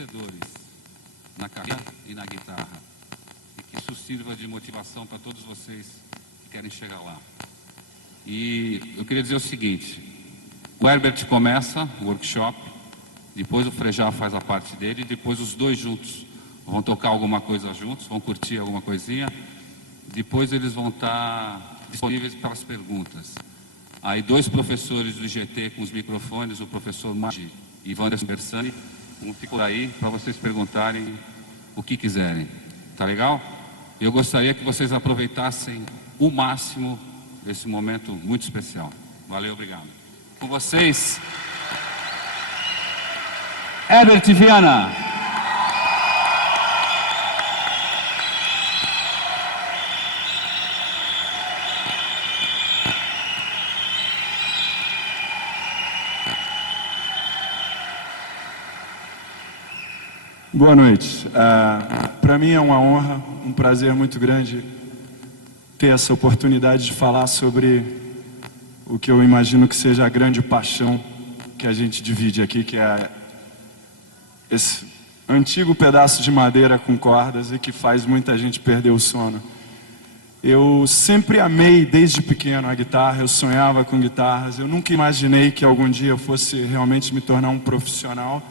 vencedores na carreira e na guitarra. E que isso sirva de motivação para todos vocês que querem chegar lá. E eu queria dizer o seguinte: o Herbert começa o workshop, depois o Frejá faz a parte dele, e depois os dois juntos vão tocar alguma coisa juntos, vão curtir alguma coisinha, depois eles vão estar disponíveis para as perguntas. Aí dois professores do IGT com os microfones, o professor Maggi e Ivan Bersani, vão ficar aí para vocês perguntarem o que quiserem. Tá legal? Eu gostaria que vocês aproveitassem o máximo esse momento muito especial. Valeu, obrigado. Com vocês, Herbert Viana. Boa noite. Para mim é uma honra, um prazer muito grande ter essa oportunidade de falar sobre o que eu imagino que seja a grande paixão que a gente divide aqui, que é esse antigo pedaço de madeira com cordas e que faz muita gente perder o sono. Eu sempre amei desde pequeno a guitarra, eu sonhava com guitarras, eu nunca imaginei que algum dia eu fosse realmente me tornar um profissional.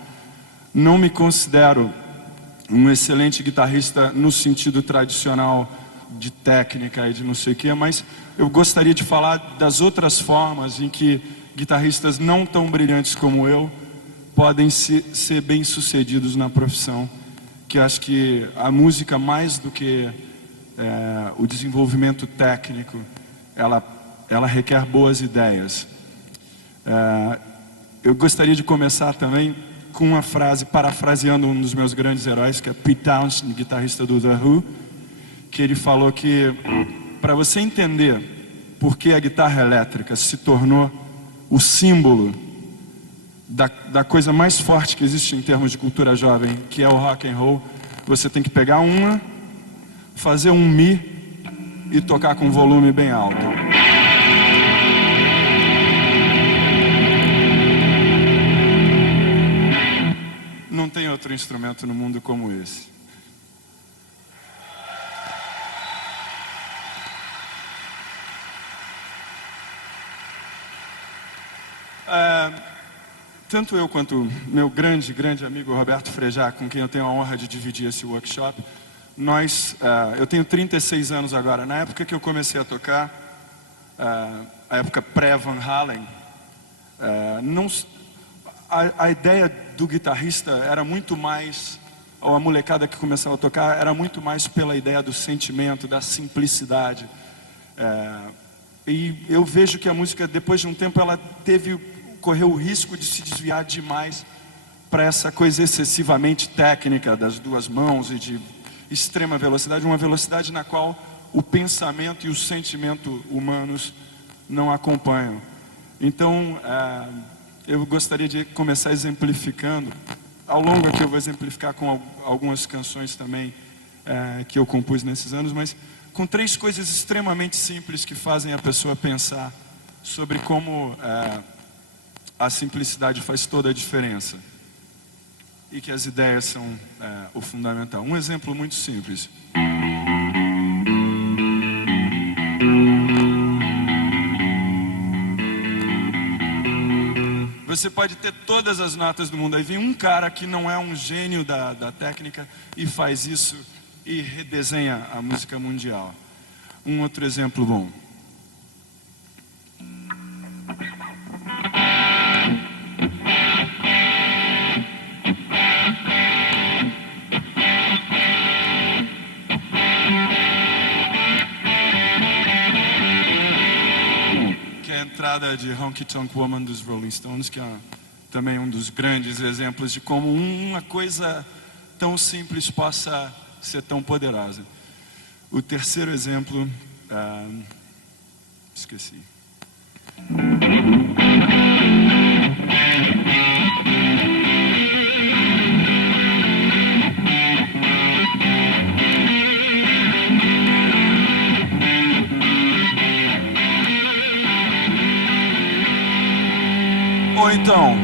Não me considero um excelente guitarrista no sentido tradicional de técnica e de não sei o que, mas eu gostaria de falar das outras formas em que guitarristas não tão brilhantes como eu podem ser bem-sucedidos na profissão, que acho que a música, mais do que o desenvolvimento técnico, ela requer boas ideias. Eu gostaria de começar também com uma frase, parafraseando um dos meus grandes heróis, que é Pete Townshend, guitarrista do The Who, que ele falou que para você entender por que a guitarra elétrica se tornou o símbolo da coisa mais forte que existe em termos de cultura jovem, que é o rock and roll, você tem que pegar uma, fazer um Mi e tocar com volume bem alto. Não tem outro instrumento no mundo como esse. Tanto eu quanto meu grande amigo Roberto Frejá, com quem eu tenho a honra de dividir esse workshop, eu tenho 36 anos agora. Na época que eu comecei a tocar, a época pré-Van Halen, a ideia do guitarrista era muito mais, ou a molecada que começava a tocar, era muito mais pela ideia do sentimento, da simplicidade. E eu vejo que a música, depois de um tempo, ela correu o risco de se desviar demais para essa coisa excessivamente técnica das duas mãos e de extrema velocidade, uma velocidade na qual o pensamento e o sentimento humanos não acompanham. Então, eu gostaria de começar exemplificando. Ao longo aqui eu vou exemplificar com algumas canções também que eu compus nesses anos, mas com 3 coisas extremamente simples que fazem a pessoa pensar sobre como a simplicidade faz toda a diferença e que as ideias são o fundamental. Um exemplo muito simples. Você pode ter todas as notas do mundo, aí vem um cara que não é um gênio da técnica e faz isso e redesenha a música mundial. Um outro exemplo bom. Que é a entrada de Honky Tonk Woman dos Rolling Stones, que é também um dos grandes exemplos de como uma coisa tão simples possa ser tão poderosa. O terceiro exemplo, esqueci. Ou então,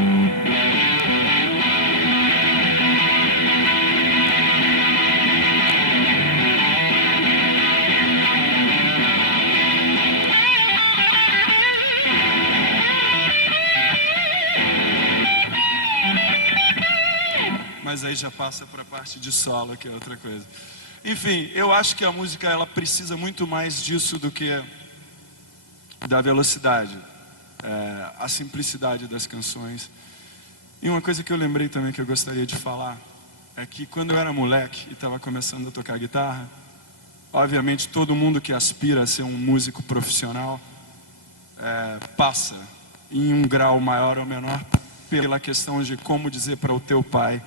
aí já passa para a parte de solo, que é outra coisa. Enfim, eu acho que a música ela precisa muito mais disso do que da velocidade, a simplicidade das canções. E uma coisa que eu lembrei também que eu gostaria de falar é que quando eu era moleque e estava começando a tocar guitarra, obviamente todo mundo que aspira a ser um músico profissional passa em um grau maior ou menor pela questão de como dizer para o teu pai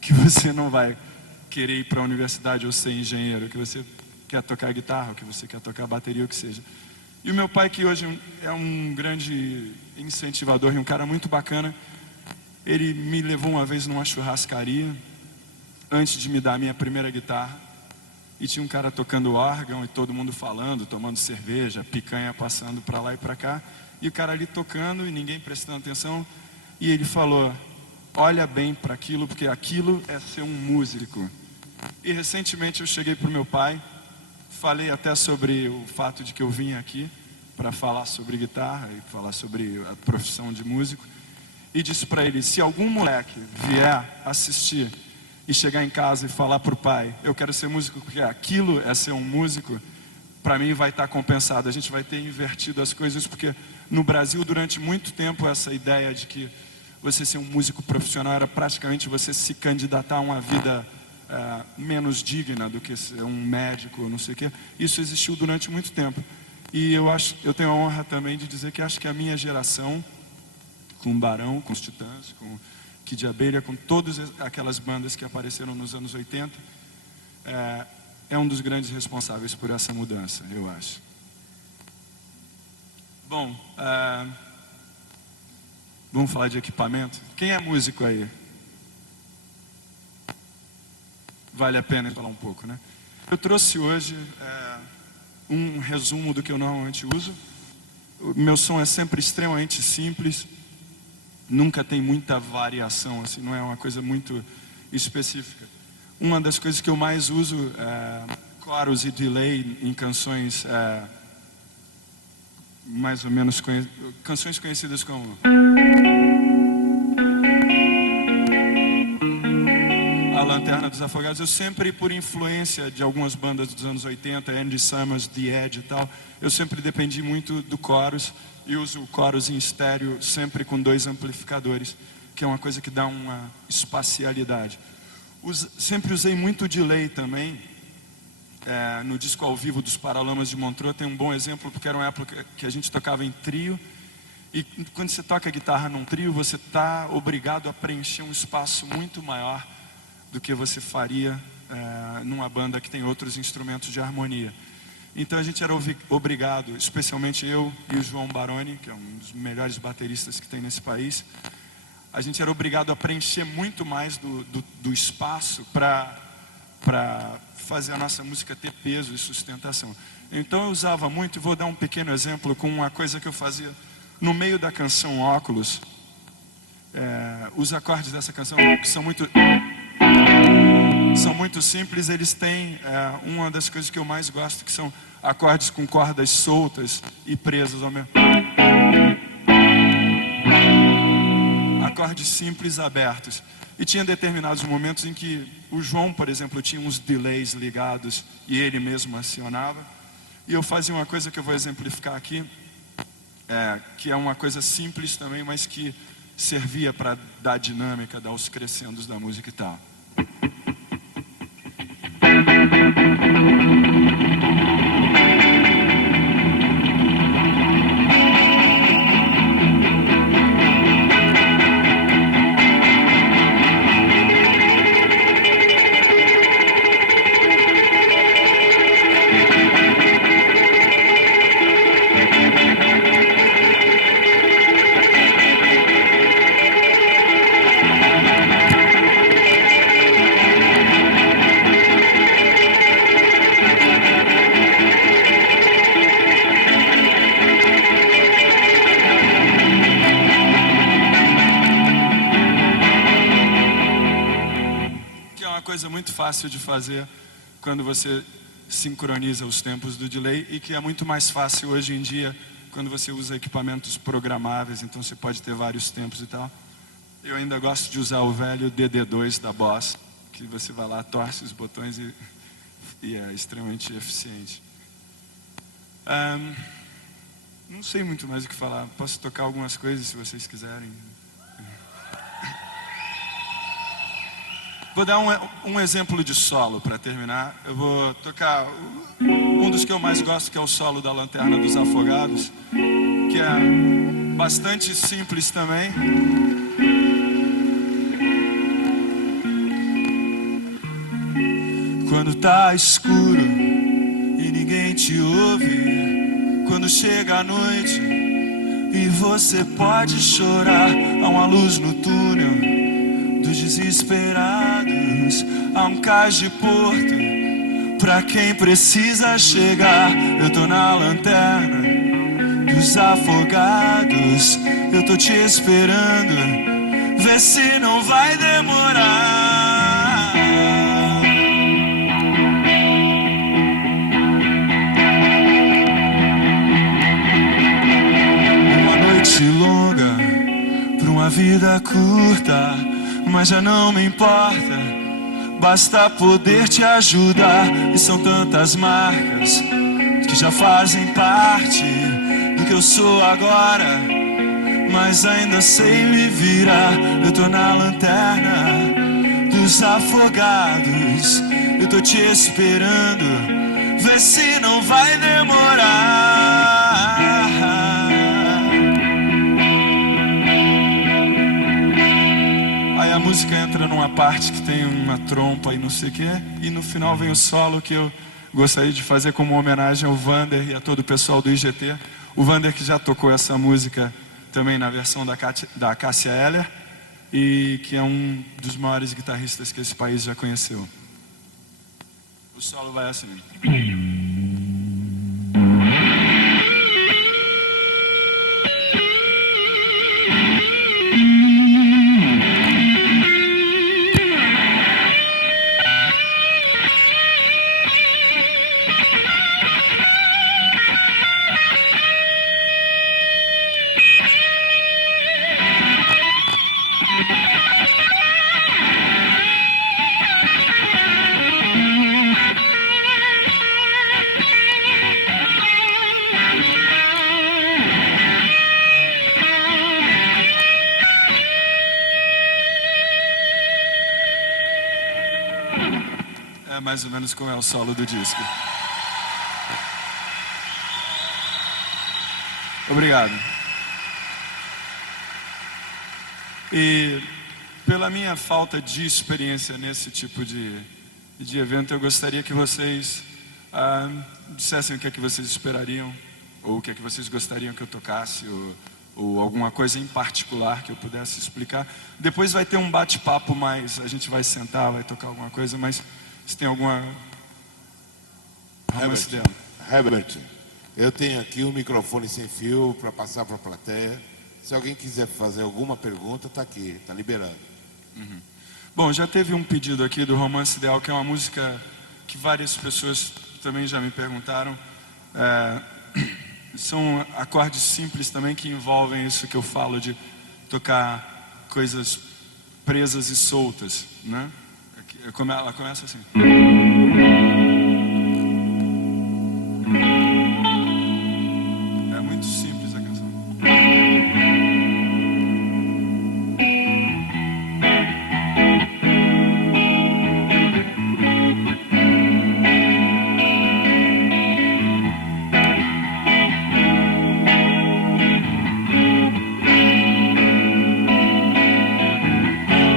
que você não vai querer ir para a universidade ou ser engenheiro, que você quer tocar guitarra, que você quer tocar bateria, o que seja. E o meu pai, que hoje é um grande incentivador e um cara muito bacana, ele me levou uma vez numa churrascaria, antes de me dar a minha primeira guitarra, e tinha um cara tocando órgão e todo mundo falando, tomando cerveja, picanha passando para lá e para cá, e o cara ali tocando e ninguém prestando atenção, e ele falou: olha bem para aquilo, porque aquilo é ser um músico. E recentemente eu cheguei para o meu pai, falei até sobre o fato de que eu vim aqui para falar sobre guitarra e falar sobre a profissão de músico, e disse para ele: se algum moleque vier assistir e chegar em casa e falar para o pai, eu quero ser músico porque aquilo é ser um músico, para mim vai estar compensado. A gente vai ter invertido as coisas, porque no Brasil durante muito tempo essa ideia de que você ser um músico profissional era praticamente você se candidatar a uma vida menos digna do que ser um médico, não sei o quê. Isso existiu durante muito tempo. E eu tenho a honra também de dizer que acho que a minha geração, com Barão, com os Titãs, com Kid de Abelha, com todas aquelas bandas que apareceram nos anos 80, é um dos grandes responsáveis por essa mudança, eu acho. Bom, vamos falar de equipamento. Quem é músico aí? Vale a pena falar um pouco, né? Eu trouxe hoje um resumo do que eu normalmente uso. O meu som é sempre extremamente simples, nunca tem muita variação, assim, não é uma coisa muito específica. Uma das coisas que eu mais uso é chorus e delay em canções mais ou menos canções conhecidas como A Lanterna dos Afogados. Eu sempre, por influência de algumas bandas dos anos 80, Andy Summers, The Edge e tal, eu sempre dependi muito do chorus e uso o chorus em estéreo sempre com 2 amplificadores, que é uma coisa que dá uma espacialidade. Sempre usei muito delay também. No disco ao vivo dos Paralamas de Montreux tem um bom exemplo, porque era uma época que a gente tocava em trio, e quando você toca guitarra num trio, você está obrigado a preencher um espaço muito maior do que você faria numa banda que tem outros instrumentos de harmonia. Então a gente era obrigado, especialmente eu e o João Baroni, que é um dos melhores bateristas que tem nesse país, a gente era obrigado a preencher muito mais do espaço para fazer a nossa música ter peso e sustentação. Então eu usava muito, e vou dar um pequeno exemplo com uma coisa que eu fazia no meio da canção Óculos. Os acordes dessa canção, que são muito simples, eles têm uma das coisas que eu mais gosto, que são acordes com cordas soltas e presas ao mesmo. Acordes simples abertos. E tinha determinados momentos em que o João, por exemplo, tinha uns delays ligados e ele mesmo acionava. E eu fazia uma coisa que eu vou exemplificar aqui, que é uma coisa simples também, mas que servia para dar dinâmica, dar os crescendos da música e tal. Coisa muito fácil de fazer quando você sincroniza os tempos do delay, e que é muito mais fácil hoje em dia quando você usa equipamentos programáveis, então você pode ter vários tempos e tal. Eu ainda gosto de usar o velho DD2 da Boss, que você vai lá, torce os botões e é extremamente eficiente. Não sei muito mais o que falar. Posso tocar algumas coisas se vocês quiserem. Vou dar um exemplo de solo para terminar. Eu vou tocar um dos que eu mais gosto, que é o solo da Lanterna dos Afogados, que é bastante simples também. Quando tá escuro e ninguém te ouve, quando chega a noite e você pode chorar, há uma luz no túnel dos desesperados, há um cais de porto pra quem precisa chegar. Eu tô na lanterna dos afogados, eu tô te esperando, vê se não vai demorar. Uma noite longa pra uma vida curta, mas já não me importa, basta poder te ajudar. E são tantas marcas que já fazem parte do que eu sou agora, mas ainda sei me virar. Eu tô na lanterna dos afogados, eu tô te esperando, vê se não vai demorar. A música entra numa parte que tem uma trompa e não sei o que, e no final vem o solo que eu gostaria de fazer como homenagem ao Vander e a todo o pessoal do IGT. O Vander que já tocou essa música também na versão da Cássia Eller, e que é um dos maiores guitarristas que esse país já conheceu. O solo vai assim. É mais ou menos como é o solo do disco. Obrigado. E pela minha falta de experiência nesse tipo de evento, eu gostaria que vocês dissessem o que é que vocês esperariam, ou o que é que vocês gostariam que eu tocasse, ou alguma coisa em particular que eu pudesse explicar. Depois vai ter um bate-papo mais, a gente vai sentar, vai tocar alguma coisa, mas se tem alguma... Herbert, eu tenho aqui um microfone sem fio para passar para a plateia. Se alguém quiser fazer alguma pergunta, está aqui, está liberado. Uhum. Bom, já teve um pedido aqui do Romance Ideal, que é uma música que várias pessoas também já me perguntaram. São acordes simples também que envolvem isso que eu falo de tocar coisas presas e soltas, né? Ela começa assim. É muito simples a canção.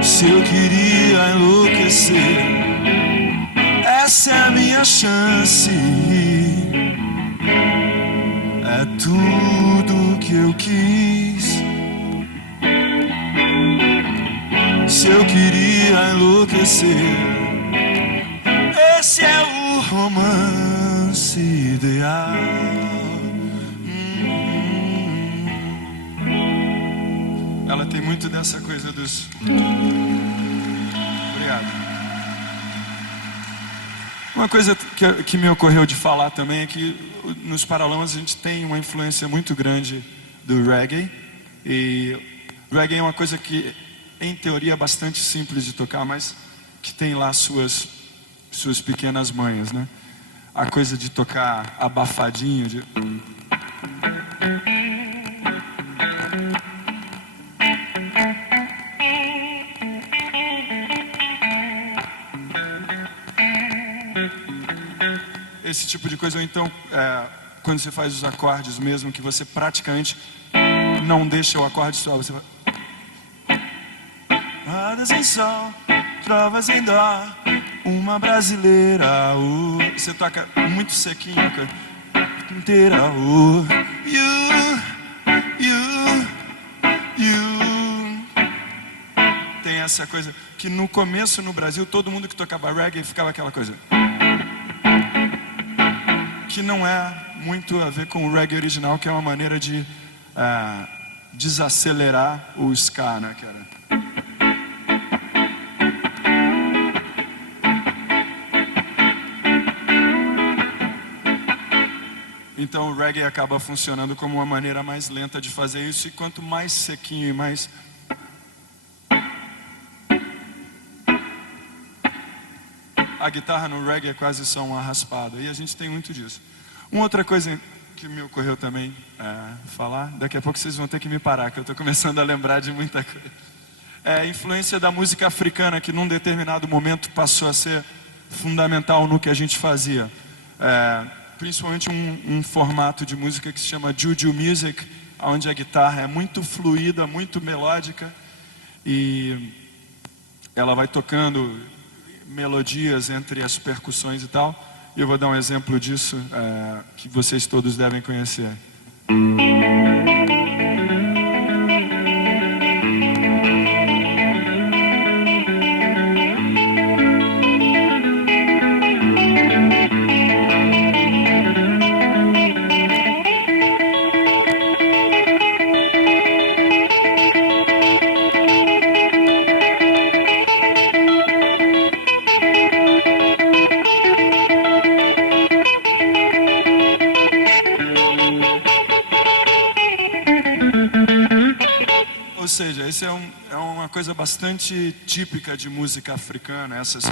Se eu queria enlouquecer, essa é a minha chance. É tudo que eu quis. Se eu queria enlouquecer, esse é o romance ideal. Ela tem muito dessa coisa dos... Obrigado. Uma coisa que me ocorreu de falar também é que nos Paralamas a gente tem uma influência muito grande do reggae. E reggae é uma coisa que em teoria, bastante simples de tocar, mas que tem lá suas pequenas manhas, né? A coisa de tocar abafadinho, de... Esse tipo de coisa, ou então, quando você faz os acordes mesmo, que você praticamente não deixa o acorde só, você vai... Rodas em sol, trovas em dó, uma brasileira, você toca muito sequinho, inteira, you. Tem essa coisa que no começo no Brasil, todo mundo que tocava reggae ficava aquela coisa que não é muito a ver com o reggae original, que é uma maneira de desacelerar o ska, né, cara? Então o reggae acaba funcionando como uma maneira mais lenta de fazer isso, e quanto mais sequinho e mais... A guitarra no reggae é quase só uma raspada, e a gente tem muito disso. Uma outra coisa que me ocorreu também falar, daqui a pouco vocês vão ter que me parar, que eu estou começando a lembrar de muita coisa. É a influência da música africana, que num determinado momento passou a ser fundamental no que a gente fazia. Principalmente um formato de música que se chama Juju Music, onde a guitarra é muito fluida, muito melódica, e ela vai tocando melodias entre as percussões e tal. E eu vou dar um exemplo disso que vocês todos devem conhecer. Ou seja, isso é uma coisa bastante típica de música africana, essas...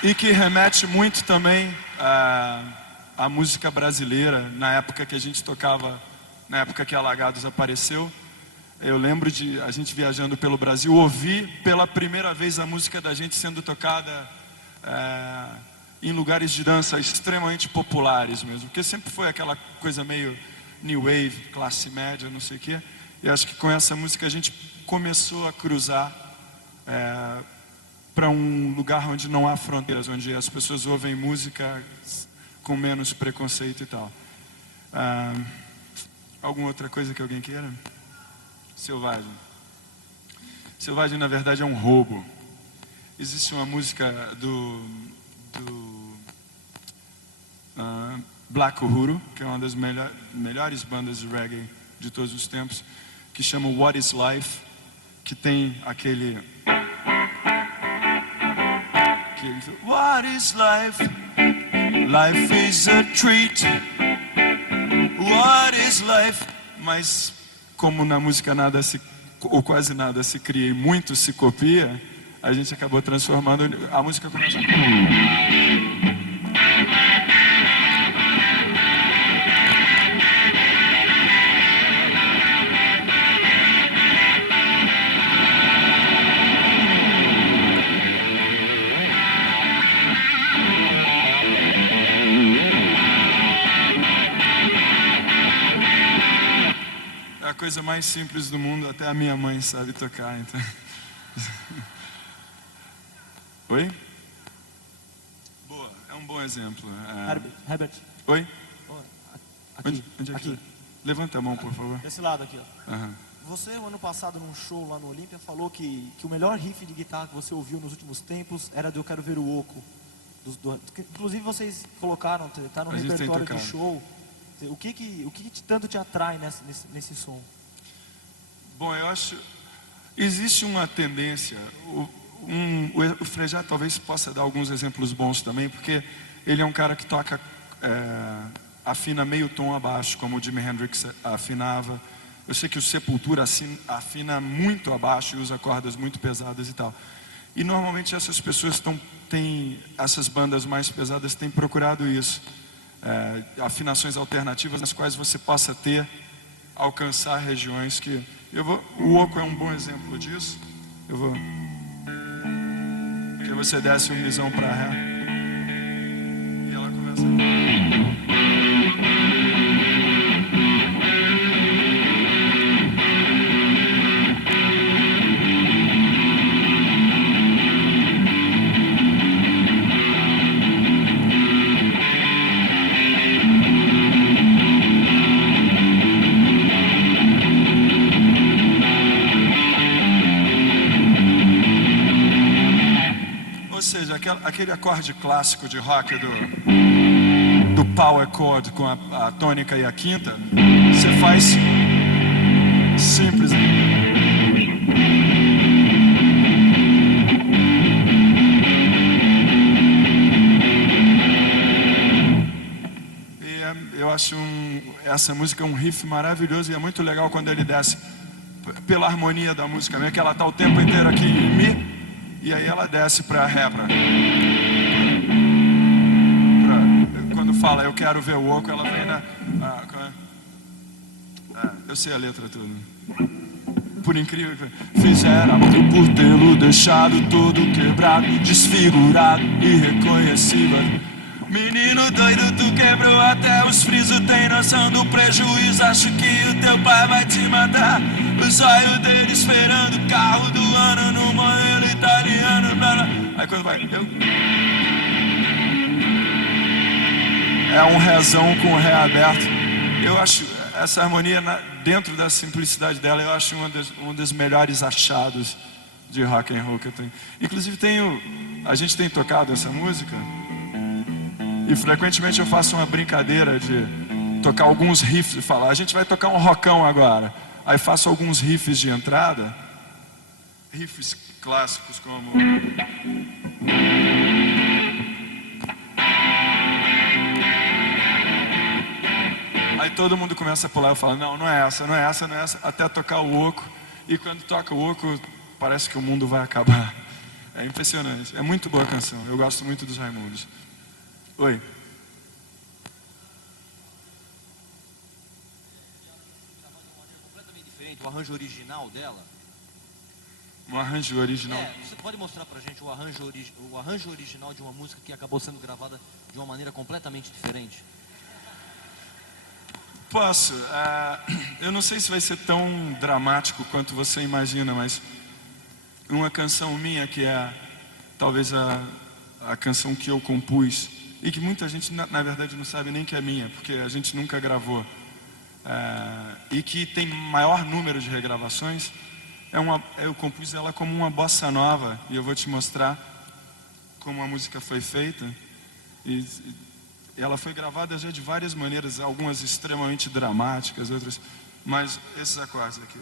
E que remete muito também à música brasileira, na época que a gente tocava, na época que a Alagados apareceu. Eu lembro de a gente viajando pelo Brasil, ouvir pela primeira vez a música da gente sendo tocada em lugares de dança extremamente populares mesmo, porque sempre foi aquela coisa meio new wave, classe média, não sei o quê. E acho que com essa música a gente começou a cruzar para um lugar onde não há fronteiras, onde as pessoas ouvem música com menos preconceito e tal. Alguma outra coisa que alguém queira? Selvagem. Selvagem, na verdade, é um roubo. Existe uma música do Black Uhuru, que é uma das melhores bandas de reggae de todos os tempos, que chama What is Life, que tem aquele... What is life? Life is a treat. What is life? Mas como na música nada se, ou quase nada se cria e muito se copia, a gente acabou transformando a música começa... A coisa mais simples do mundo, até a minha mãe sabe tocar, então... Oi? Boa, é um bom exemplo. Herbert. Oi? Aqui. Onde é que aqui. tá? Levanta a mão, por favor. Desse lado aqui, ó. Aham. você, ano passado, num show lá no Olímpia, falou que o melhor riff de guitarra que você ouviu nos últimos tempos era do Eu Quero Ver o Oco. Inclusive, vocês colocaram, tá no repertório de show. O que tanto te atrai nesse som? Bom, eu acho... Existe uma tendência... O Frejá talvez possa dar alguns exemplos bons também, porque ele é um cara que toca... afina meio tom abaixo, como o Jimi Hendrix afinava. Eu sei que o Sepultura afina muito abaixo e usa cordas muito pesadas e tal. E normalmente essas pessoas essas bandas mais pesadas têm procurado isso. Afinações alternativas nas quais você possa alcançar regiões que... O Oco é um bom exemplo disso. Que você desce um misão para Ré. E ela começa... Ou seja, aquele acorde clássico de rock do power chord com a tônica e a quinta, você faz simples. E eu acho essa música um riff maravilhoso e é muito legal quando ele desce pela harmonia da música, mesmo que ela está o tempo inteiro aqui em Mi. E aí ela desce para Ré. Quando fala eu quero ver o Oco, ela vem na... eu sei a letra toda. Por incrível que... Fizeram amor por tê-lo deixado todo quebrado, desfigurado, irreconhecível. Menino doido, tu quebrou até os frisos, tem noção do prejuízo, acho que o teu pai vai te matar. Os olhos dele esperando o carro do ano no modelo italiano. Blá, blá. Aí quando vai... É um rézão com o ré aberto. Eu acho essa harmonia, dentro da simplicidade dela, eu acho um dos melhores achados de rock and roll que eu tenho. Inclusive a gente tem tocado essa música e frequentemente eu faço uma brincadeira de tocar alguns riffs e falar, a gente vai tocar um rockão agora. Aí faço alguns riffs de entrada, riffs clássicos como... Aí todo mundo começa a pular e fala, não é essa, até tocar o Oco. E quando toca o Oco, parece que o mundo vai acabar. É impressionante, é muito boa a canção, eu gosto muito dos Raimundos. Oi. O arranjo original dela? Um arranjo original? Você pode mostrar pra gente o arranjo original de uma música que acabou sendo gravada de uma maneira completamente diferente? Posso. Eu não sei se vai ser tão dramático quanto você imagina, mas uma canção minha que é talvez a canção que eu compus e que muita gente na verdade não sabe nem que é minha, porque a gente nunca gravou. E que tem maior número de regravações, eu compus ela como uma bossa nova, e eu vou te mostrar como a música foi feita. E ela foi gravada já de várias maneiras, algumas extremamente dramáticas, outras, mas esses acordes aqui.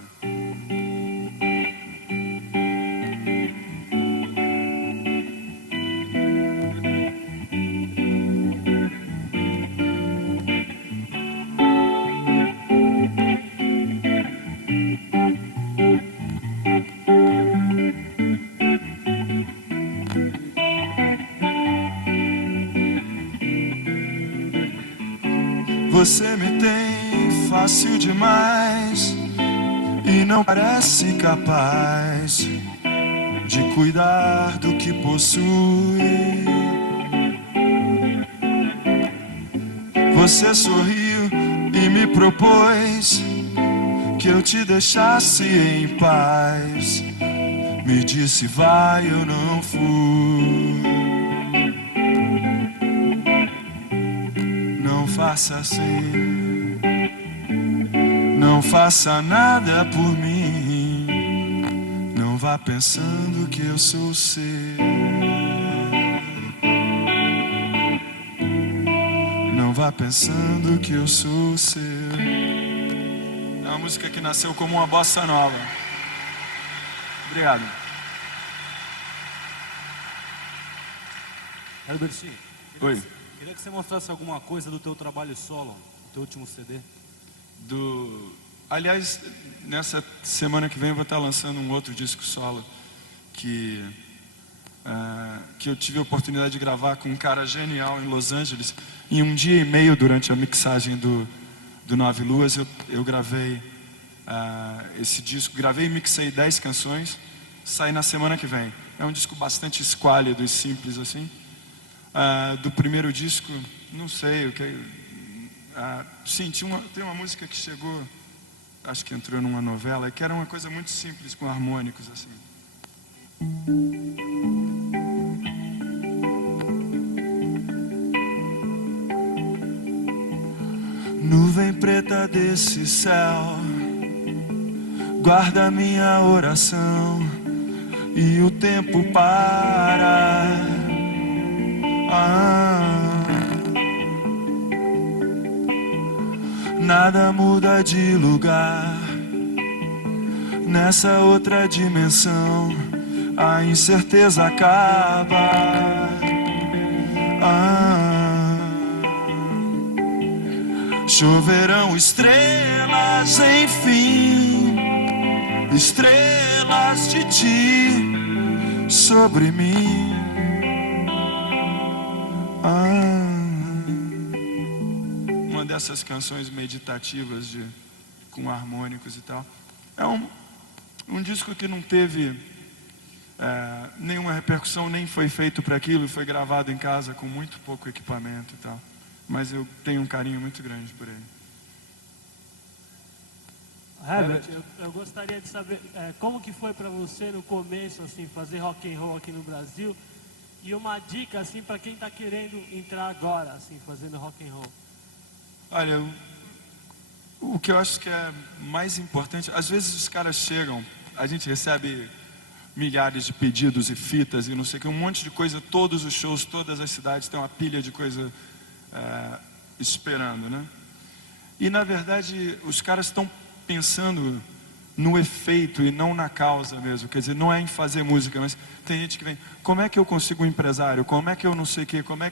Você me tem fácil demais e não parece capaz de cuidar do que possui. Você sorriu e me propôs que eu te deixasse em paz. Me disse vai, eu não fui. Não faça assim, não Não faça nada por mim, não vá pensando que eu sou seu. Não vá pensando que eu sou seu. É uma música que nasceu como uma bossa nova. Obrigado. Herbert, Oi. Queria que você mostrasse alguma coisa do teu trabalho solo, do teu último CD. Aliás, nessa semana que vem eu vou estar lançando um outro disco solo que eu tive a oportunidade de gravar com um cara genial em Los Angeles. Em um dia e meio durante a mixagem do Nove Luas eu gravei esse disco, gravei e mixei 10 canções, sai na semana que vem. É um disco bastante esquálido e simples assim. Do primeiro disco, não sei o que. Sim, tem uma música que chegou, acho que entrou numa novela, que era uma coisa muito simples com harmônicos assim. Nuvem preta desse céu, guarda minha oração e o tempo para. Nada muda de lugar nessa outra dimensão, a incerteza acaba. Choverão estrelas, enfim, estrelas de ti sobre mim. Uma dessas canções meditativas com harmônicos e tal. É um disco que não teve nenhuma repercussão, nem foi feito para aquilo, foi gravado em casa com muito pouco equipamento e tal. Mas eu tenho um carinho muito grande por ele. Herbert, eu gostaria de saber como que foi para você no começo, assim, fazer rock and roll aqui no Brasil, e uma dica assim para quem está querendo entrar agora, assim, fazendo rock and roll. Olha, o que eu acho que é mais importante, às vezes os caras chegam, a gente recebe milhares de pedidos e fitas e não sei o que, um monte de coisa, todos os shows, todas as cidades tem uma pilha de coisa esperando, né? E na verdade os caras estão pensando no efeito e não na causa mesmo, quer dizer, não é em fazer música, mas tem gente que vem, como é que eu consigo um empresário, como é que eu não sei o que, como é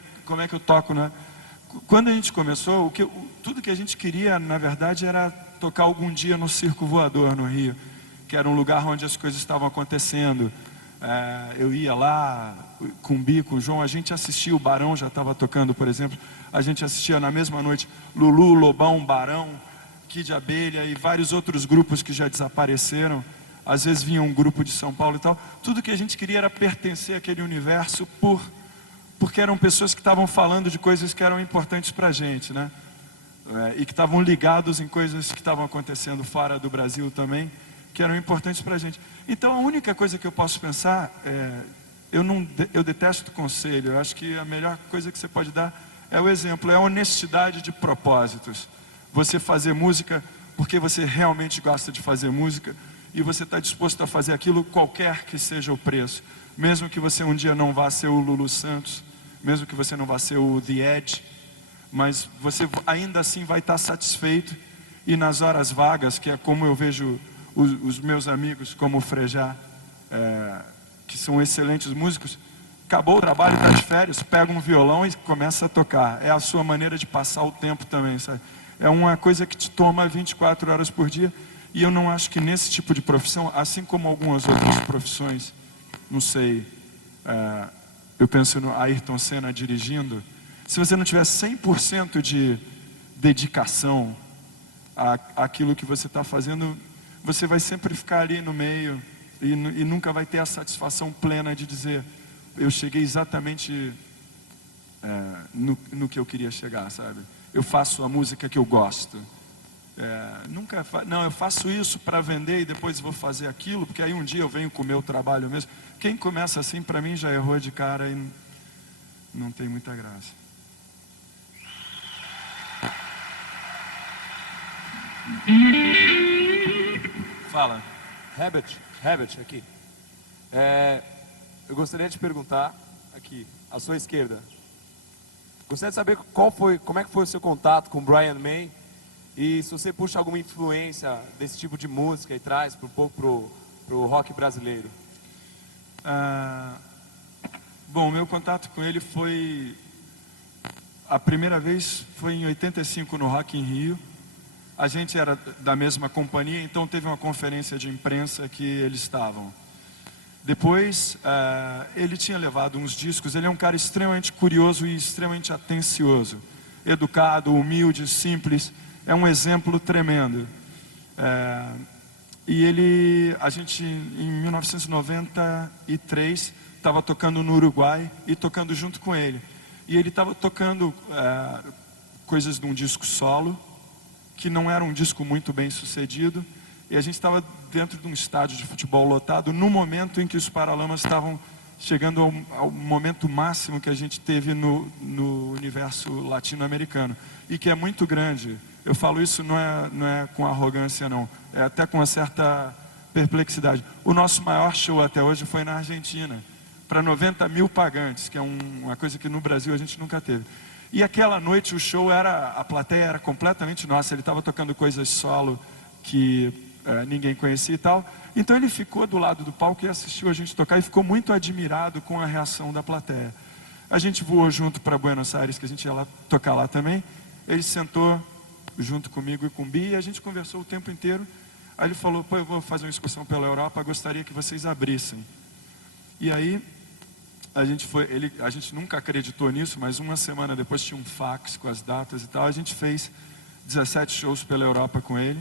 que eu toco, né? Quando a gente começou, tudo que a gente queria, na verdade, era tocar algum dia no Circo Voador, no Rio, que era um lugar onde as coisas estavam acontecendo. Eu ia lá com o Bi, com o João, a gente assistia, o Barão já estava tocando, por exemplo, a gente assistia na mesma noite Lulu, Lobão, Barão, Kid Abelha e vários outros grupos que já desapareceram. Às vezes vinha um grupo de São Paulo e tal. Tudo que a gente queria era pertencer àquele universo porque eram pessoas que estavam falando de coisas que eram importantes para a gente, né? E que estavam ligados em coisas que estavam acontecendo fora do Brasil também, que eram importantes para a gente. Então a única coisa que eu posso pensar eu detesto conselho, eu acho que a melhor coisa que você pode dar é o exemplo, é a honestidade de propósitos. Você fazer música porque você realmente gosta de fazer música e você está disposto a fazer aquilo qualquer que seja o preço. Mesmo que você um dia não vá ser o Lulu Santos, mesmo que você não vá ser o The Edge, mas você ainda assim vai estar satisfeito. E nas horas vagas, que é como eu vejo os meus amigos, como o Frejá, que são excelentes músicos, acabou o trabalho, está de férias, pega um violão e começa a tocar. É a sua maneira de passar o tempo também, sabe? É uma coisa que te toma 24 horas por dia. E eu não acho que nesse tipo de profissão, assim como algumas outras profissões, não sei, eu penso no Ayrton Senna dirigindo, se você não tiver 100% de dedicação àquilo que você está fazendo, você vai sempre ficar ali no meio e nunca vai ter a satisfação plena de dizer, eu cheguei exatamente no que eu queria chegar, sabe? Eu faço a música que eu gosto. Não, eu faço isso para vender e depois vou fazer aquilo, porque aí um dia eu venho com o meu trabalho mesmo. Quem começa assim, para mim, já errou de cara e não tem muita graça. Fala. Herbert, aqui. Eu gostaria de perguntar, aqui, à sua esquerda. Gostaria de saber como é que foi o seu contato com o Brian May e se você puxa alguma influência desse tipo de música e traz um pouco pro rock brasileiro. Bom, meu contato com ele foi... A primeira vez foi em 85 no Rock in Rio. A gente era da mesma companhia, então teve uma conferência de imprensa que eles estavam. Depois, ele tinha levado uns discos. Ele é um cara extremamente curioso e extremamente atencioso. Educado, humilde, simples. É um exemplo tremendo. E a gente, em 1993, estava tocando no Uruguai e tocando junto com ele. E ele estava tocando coisas de um disco solo, que não era um disco muito bem sucedido, e a gente estava dentro de um estádio de futebol lotado, no momento em que os Paralamas estavam chegando ao momento máximo que a gente teve no universo latino-americano, e que é muito grande. Eu falo isso não é com arrogância, não, é até com uma certa perplexidade. O nosso maior show até hoje foi na Argentina, para 90 mil pagantes, que é uma coisa que no Brasil a gente nunca teve. E aquela noite o show a plateia era completamente nossa. Ele estava tocando coisas solo que ninguém conhecia e tal. Então ele ficou do lado do palco e assistiu a gente tocar e ficou muito admirado com a reação da plateia. A gente voou junto para Buenos Aires, que a gente ia lá tocar lá também. Ele sentou junto comigo e com o Bi e a gente conversou o tempo inteiro. Aí ele falou: pô, eu vou fazer uma excursão pela Europa, gostaria que vocês abrissem. E aí a gente nunca acreditou nisso, mas uma semana depois tinha um fax com as datas e tal. A gente fez 17 shows pela Europa com ele.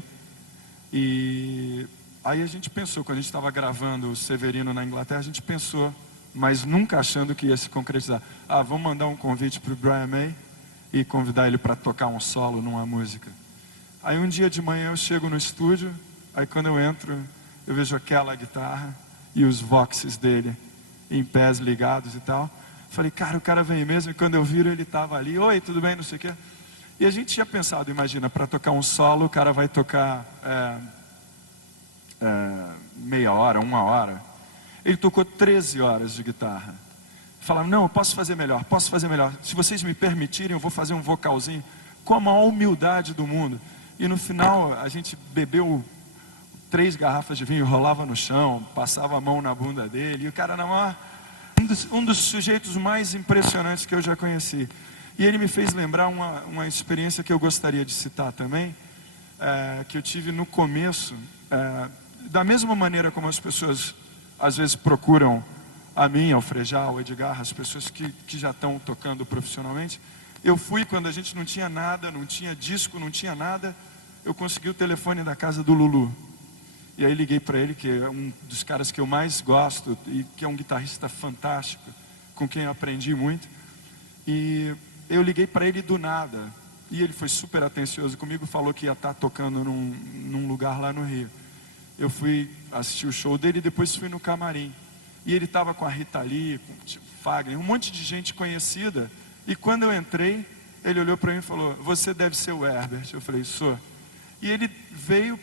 E aí a gente pensou, quando a gente estava gravando o Severino na Inglaterra, a gente pensou, mas nunca achando que ia se concretizar. Vamos mandar um convite para o Brian May e convidar ele para tocar um solo numa música. Aí um dia de manhã eu chego no estúdio, aí quando eu entro, eu vejo aquela guitarra e os voxes dele em pés ligados e tal. Falei, cara, o cara vem mesmo. E quando eu viro, ele estava ali. Oi, tudo bem, não sei o quê. E a gente tinha pensado, imagina, para tocar um solo, o cara vai tocar meia hora, 1 hora. Ele tocou 13 horas de guitarra. Falava, não, eu posso fazer melhor. Se vocês me permitirem, eu vou fazer um vocalzinho com a maior humildade do mundo. E no final, a gente bebeu 3 garrafas de vinho, rolava no chão, passava a mão na bunda dele, e o cara na maior, um dos sujeitos mais impressionantes que eu já conheci. E ele me fez lembrar uma experiência que eu gostaria de citar também, que eu tive no começo, da mesma maneira como as pessoas às vezes procuram a mim, ao Frejá, ao Edgar, as pessoas que já estão tocando profissionalmente. Eu fui quando a gente não tinha nada, não tinha disco, não tinha nada. Eu consegui o telefone da casa do Lulu. E aí liguei para ele, que é um dos caras que eu mais gosto e que é um guitarrista fantástico, com quem eu aprendi muito. E eu liguei para ele do nada. E ele foi super atencioso comigo, falou que ia estar tocando num lugar lá no Rio. Eu fui assistir o show dele e depois fui no camarim. E ele estava com a Rita Lee, com o Fagner, um monte de gente conhecida. E quando eu entrei, ele olhou para mim e falou, você deve ser o Herbert. Eu falei, sou. E ele veio...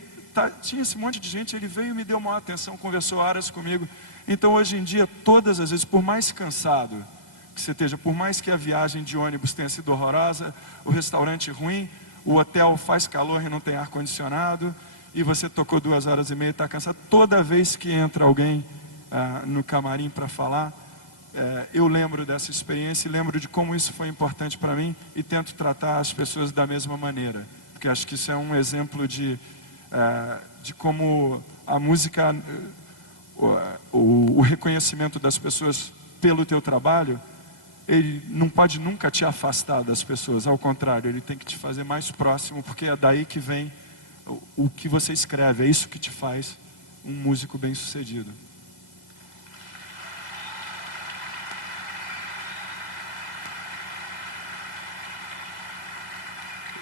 tinha esse monte de gente, ele veio e me deu maior atenção, conversou horas comigo. Então hoje em dia, todas as vezes, por mais cansado que você esteja, por mais que a viagem de ônibus tenha sido horrorosa, o restaurante ruim, o hotel faz calor e não tem ar-condicionado, e você tocou 2 horas e meia e está cansado, toda vez que entra alguém no camarim para falar, eu lembro dessa experiência e lembro de como isso foi importante para mim e tento tratar as pessoas da mesma maneira, porque acho que isso é um exemplo de como a música, o reconhecimento das pessoas pelo teu trabalho, ele não pode nunca te afastar das pessoas, ao contrário, ele tem que te fazer mais próximo, porque é daí que vem o que você escreve, é isso que te faz um músico bem-sucedido.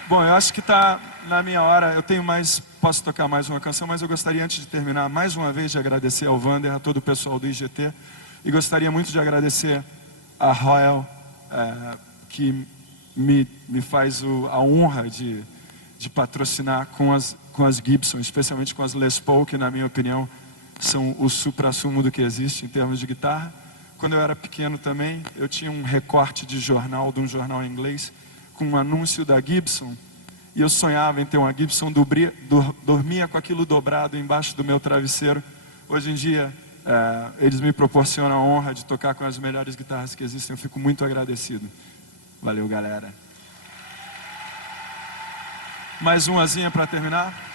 Bom, eu acho que está na minha hora. Eu tenho mais, posso tocar mais uma canção, mas eu gostaria, antes de terminar, mais uma vez de agradecer ao Vander, a todo o pessoal do IGT, e gostaria muito de agradecer a Royal, que me faz a honra de patrocinar com com as Gibson, especialmente com as Les Paul, que na minha opinião são o supra-sumo do que existe em termos de guitarra. Quando eu era pequeno também, eu tinha um recorte de jornal, de um jornal em inglês, com um anúncio da Gibson, e eu sonhava em ter uma Gibson, dormia com aquilo dobrado embaixo do meu travesseiro. Hoje em dia, eles me proporcionam a honra de tocar com as melhores guitarras que existem, eu fico muito agradecido. Valeu, galera. Mais umazinha para terminar.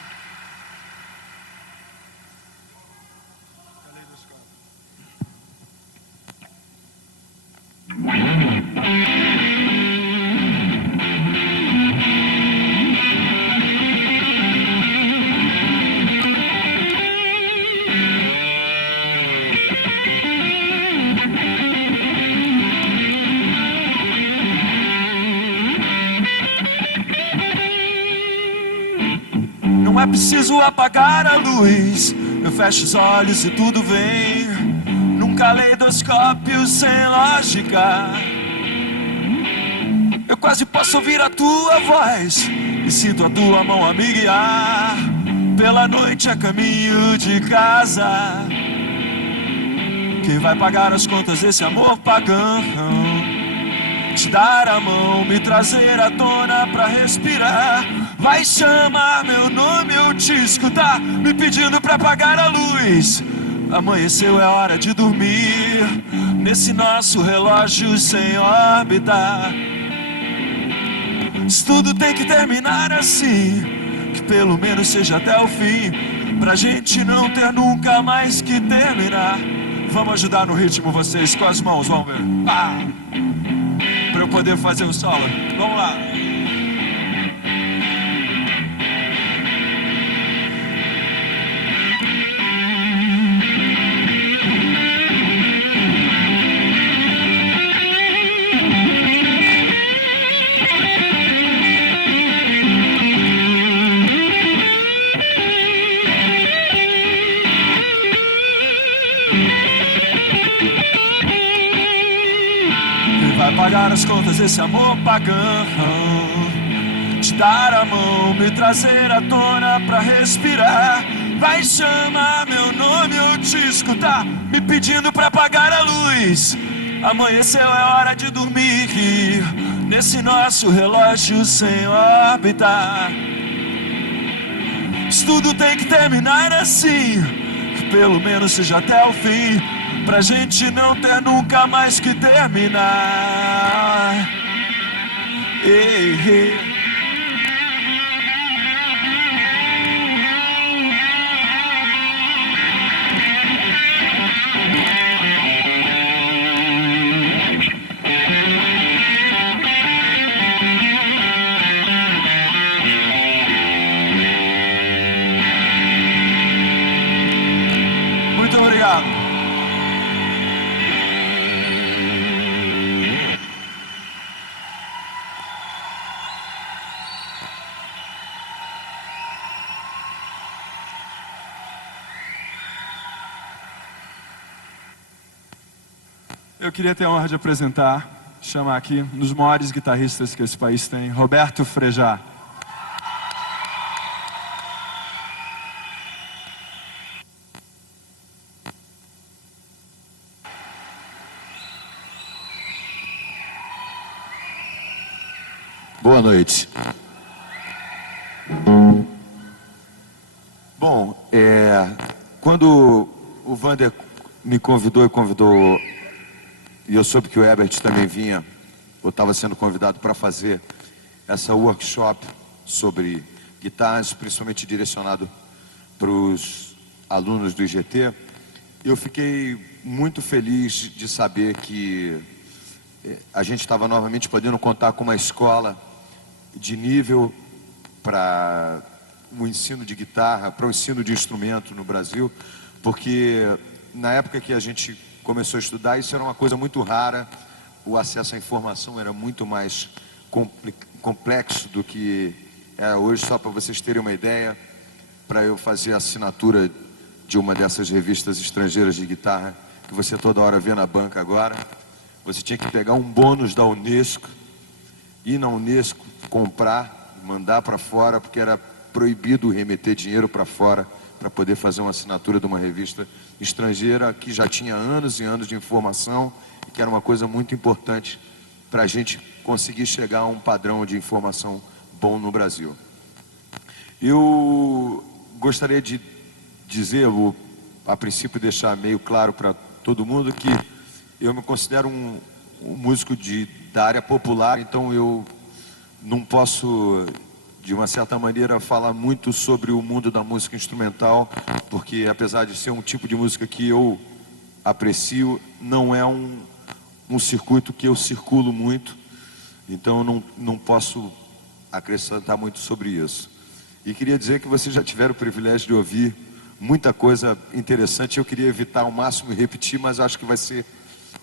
Não é preciso apagar a luz, eu fecho os olhos e tudo vem num caleidoscópio sem lógica. Eu quase posso ouvir a tua voz e sinto a tua mão a me guiar pela noite a caminho de casa. Quem vai pagar as contas desse amor pagão? Te dar a mão, me trazer à tona pra respirar. Vai chamar meu nome, eu te escutar, me pedindo pra apagar a luz. Amanheceu, é hora de dormir nesse nosso relógio sem órbita. Isso tudo tem que terminar assim, que pelo menos seja até o fim, pra gente não ter nunca mais que terminar. Vamos ajudar no ritmo vocês com as mãos, vamos ver. Pra eu poder fazer o solo. Vamos lá. Pagar as contas desse amor pagão, te dar a mão, me trazer à tona pra respirar. Vai chamar meu nome, eu te escutar, me pedindo pra apagar a luz. Amanheceu, é hora de dormir nesse nosso relógio sem órbita. Isso tudo tem que terminar assim, que pelo menos seja até o fim, pra gente não ter nunca mais que terminar. Ei, ei. Muito obrigado. Eu queria ter a honra de apresentar, chamar aqui um dos maiores guitarristas que esse país tem, Roberto Frejá. Boa noite. Bom, quando o Vander me convidou e eu soube que o Herbert também vinha, ou estava sendo convidado para fazer essa workshop sobre guitarras, principalmente direcionado para os alunos do IGT, eu fiquei muito feliz de saber que a gente estava novamente podendo contar com uma escola de nível para o ensino de guitarra, para o ensino de instrumento no Brasil, porque na época que a gente começou a estudar, isso era uma coisa muito rara, o acesso à informação era muito mais complexo do que é hoje. Só para vocês terem uma ideia, para eu fazer a assinatura de uma dessas revistas estrangeiras de guitarra, que você toda hora vê na banca agora, você tinha que pegar um bônus da Unesco, ir na Unesco, comprar, mandar para fora, porque era proibido remeter dinheiro para fora para poder fazer uma assinatura de uma revista estrangeira que já tinha anos e anos de informação e que era uma coisa muito importante para a gente conseguir chegar a um padrão de informação bom no Brasil. Eu gostaria de dizer, a princípio deixar meio claro para todo mundo que eu me considero um músico da área popular, então eu não posso, de uma certa maneira, falar muito sobre o mundo da música instrumental, porque apesar de ser um tipo de música que eu aprecio, não é um circuito que eu circulo muito, então eu não posso acrescentar muito sobre isso. E queria dizer que vocês já tiveram o privilégio de ouvir muita coisa interessante. Eu queria evitar ao máximo repetir, mas acho que vai ser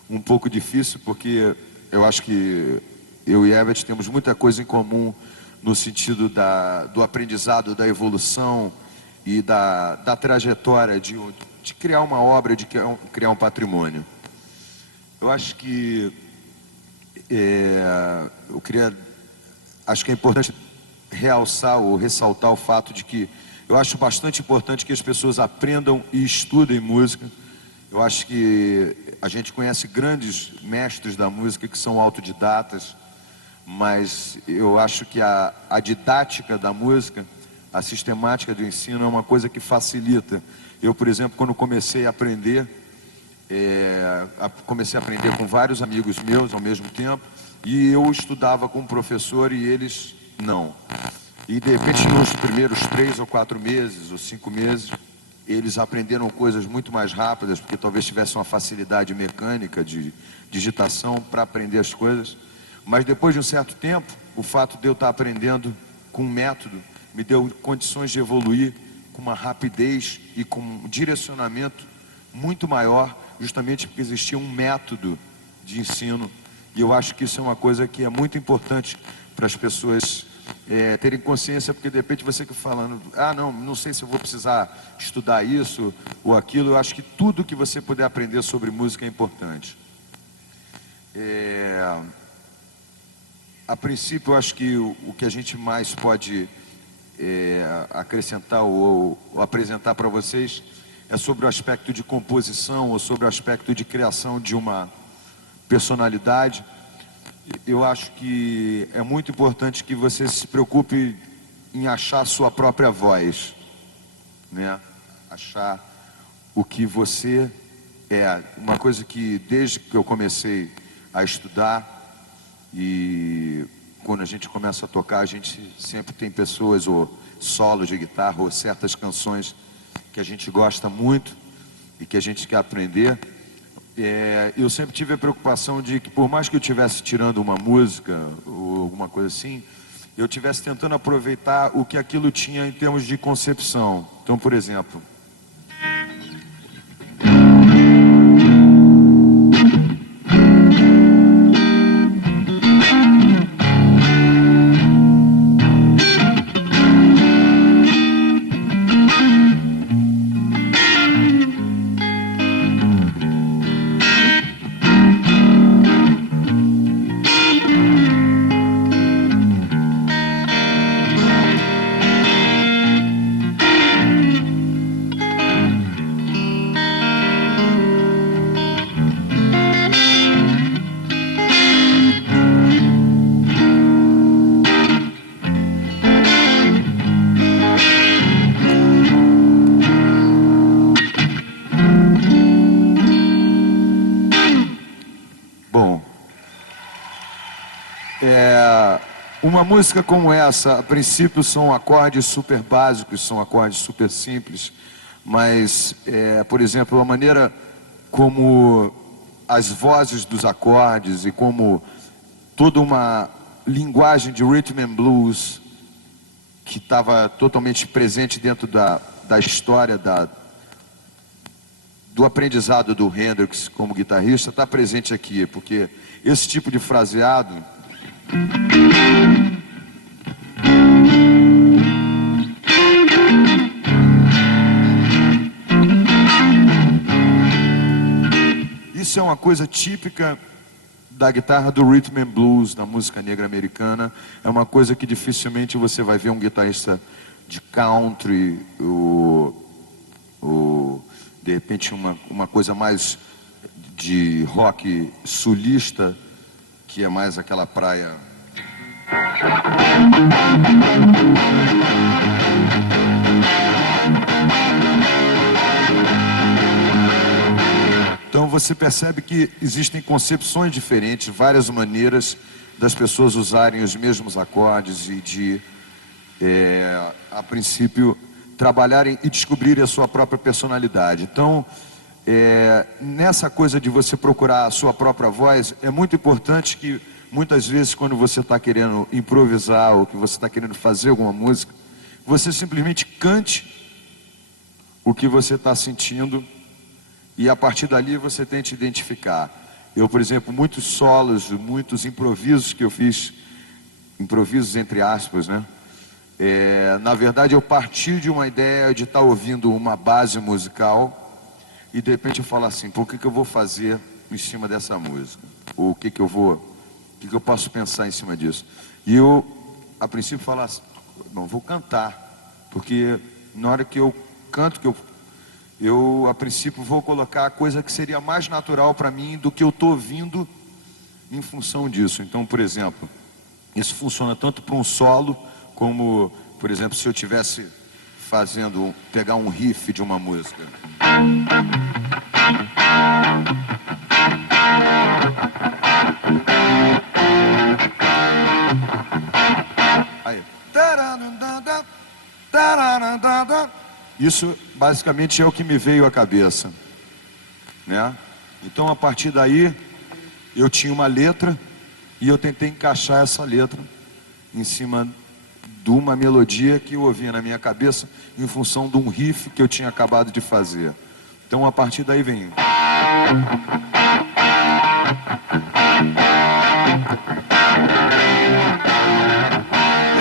um pouco difícil, porque eu acho que eu e Herbert temos muita coisa em comum no sentido do aprendizado, da evolução e da trajetória de criar uma obra, de criar um patrimônio. Eu acho que acho que é importante realçar ou ressaltar o fato de que eu acho bastante importante que as pessoas aprendam e estudem música. Eu acho que a gente conhece grandes mestres da música que são autodidatas, mas eu acho que a didática da música, a sistemática do ensino é uma coisa que facilita. Eu, por exemplo, quando comecei a aprender com vários amigos meus ao mesmo tempo, e eu estudava com um professor e eles não. E de repente nos primeiros 3 ou 4 meses ou 5 meses, eles aprenderam coisas muito mais rápidas, porque talvez tivessem uma facilidade mecânica de digitação para aprender as coisas. Mas depois de um certo tempo, o fato de eu estar aprendendo com um método me deu condições de evoluir com uma rapidez e com um direcionamento muito maior, justamente porque existia um método de ensino. E eu acho que isso é uma coisa que é muito importante para as pessoas terem consciência, porque de repente você que falando, não sei se eu vou precisar estudar isso ou aquilo. Eu acho que tudo que você puder aprender sobre música é importante. A princípio, eu acho que o que a gente mais pode acrescentar ou apresentar para vocês é sobre o aspecto de composição ou sobre o aspecto de criação de uma personalidade. Eu acho que é muito importante que você se preocupe em achar a sua própria voz, né? Achar o que você é. Uma coisa que desde que eu comecei a estudar, e quando a gente começa a tocar, a gente sempre tem pessoas ou solos de guitarra ou certas canções que a gente gosta muito e que a gente quer aprender. Eu sempre tive a preocupação de que, por mais que eu estivesse tirando uma música ou alguma coisa assim, eu estivesse tentando aproveitar o que aquilo tinha em termos de concepção. Então, por exemplo, uma música como essa, a princípio são acordes super básicos, são acordes super simples, mas, por exemplo, a maneira como as vozes dos acordes e como toda uma linguagem de rhythm and blues que estava totalmente presente dentro da história do aprendizado do Hendrix como guitarrista está presente aqui, porque esse tipo de fraseado isso é uma coisa típica da guitarra do rhythm and blues, da música negra americana. É uma coisa que dificilmente você vai ver um guitarrista de country, de repente uma coisa mais de rock sulista, que é mais aquela praia. Então você percebe que existem concepções diferentes, várias maneiras das pessoas usarem os mesmos acordes e de, a princípio, trabalharem e descobrirem a sua própria personalidade. Então, nessa coisa de você procurar a sua própria voz, é muito importante que, muitas vezes, quando você está querendo improvisar ou que você está querendo fazer alguma música, você simplesmente cante o que você está sentindo e, a partir dali, você tente identificar. Eu, por exemplo, muitos solos, muitos improvisos que eu fiz, improvisos entre aspas, né? Na verdade, eu parti de uma ideia de estar ouvindo uma base musical e, de repente, eu falo assim, por que eu vou fazer em cima dessa música? Ou o que eu posso pensar em cima disso? E eu, a princípio, falo assim, não, vou cantar, porque na hora que eu canto, eu, a princípio, vou colocar a coisa que seria mais natural para mim do que eu estou ouvindo em função disso. Então, por exemplo, isso funciona tanto para um solo, como, por exemplo, se eu tivesse pegar um riff de uma música. Aí. Isso basicamente é o que me veio à cabeça, né? Então, a partir daí, eu tinha uma letra e eu tentei encaixar essa letra em cima de uma melodia que eu ouvia na minha cabeça em função de um riff que eu tinha acabado de fazer. Então, a partir daí vem.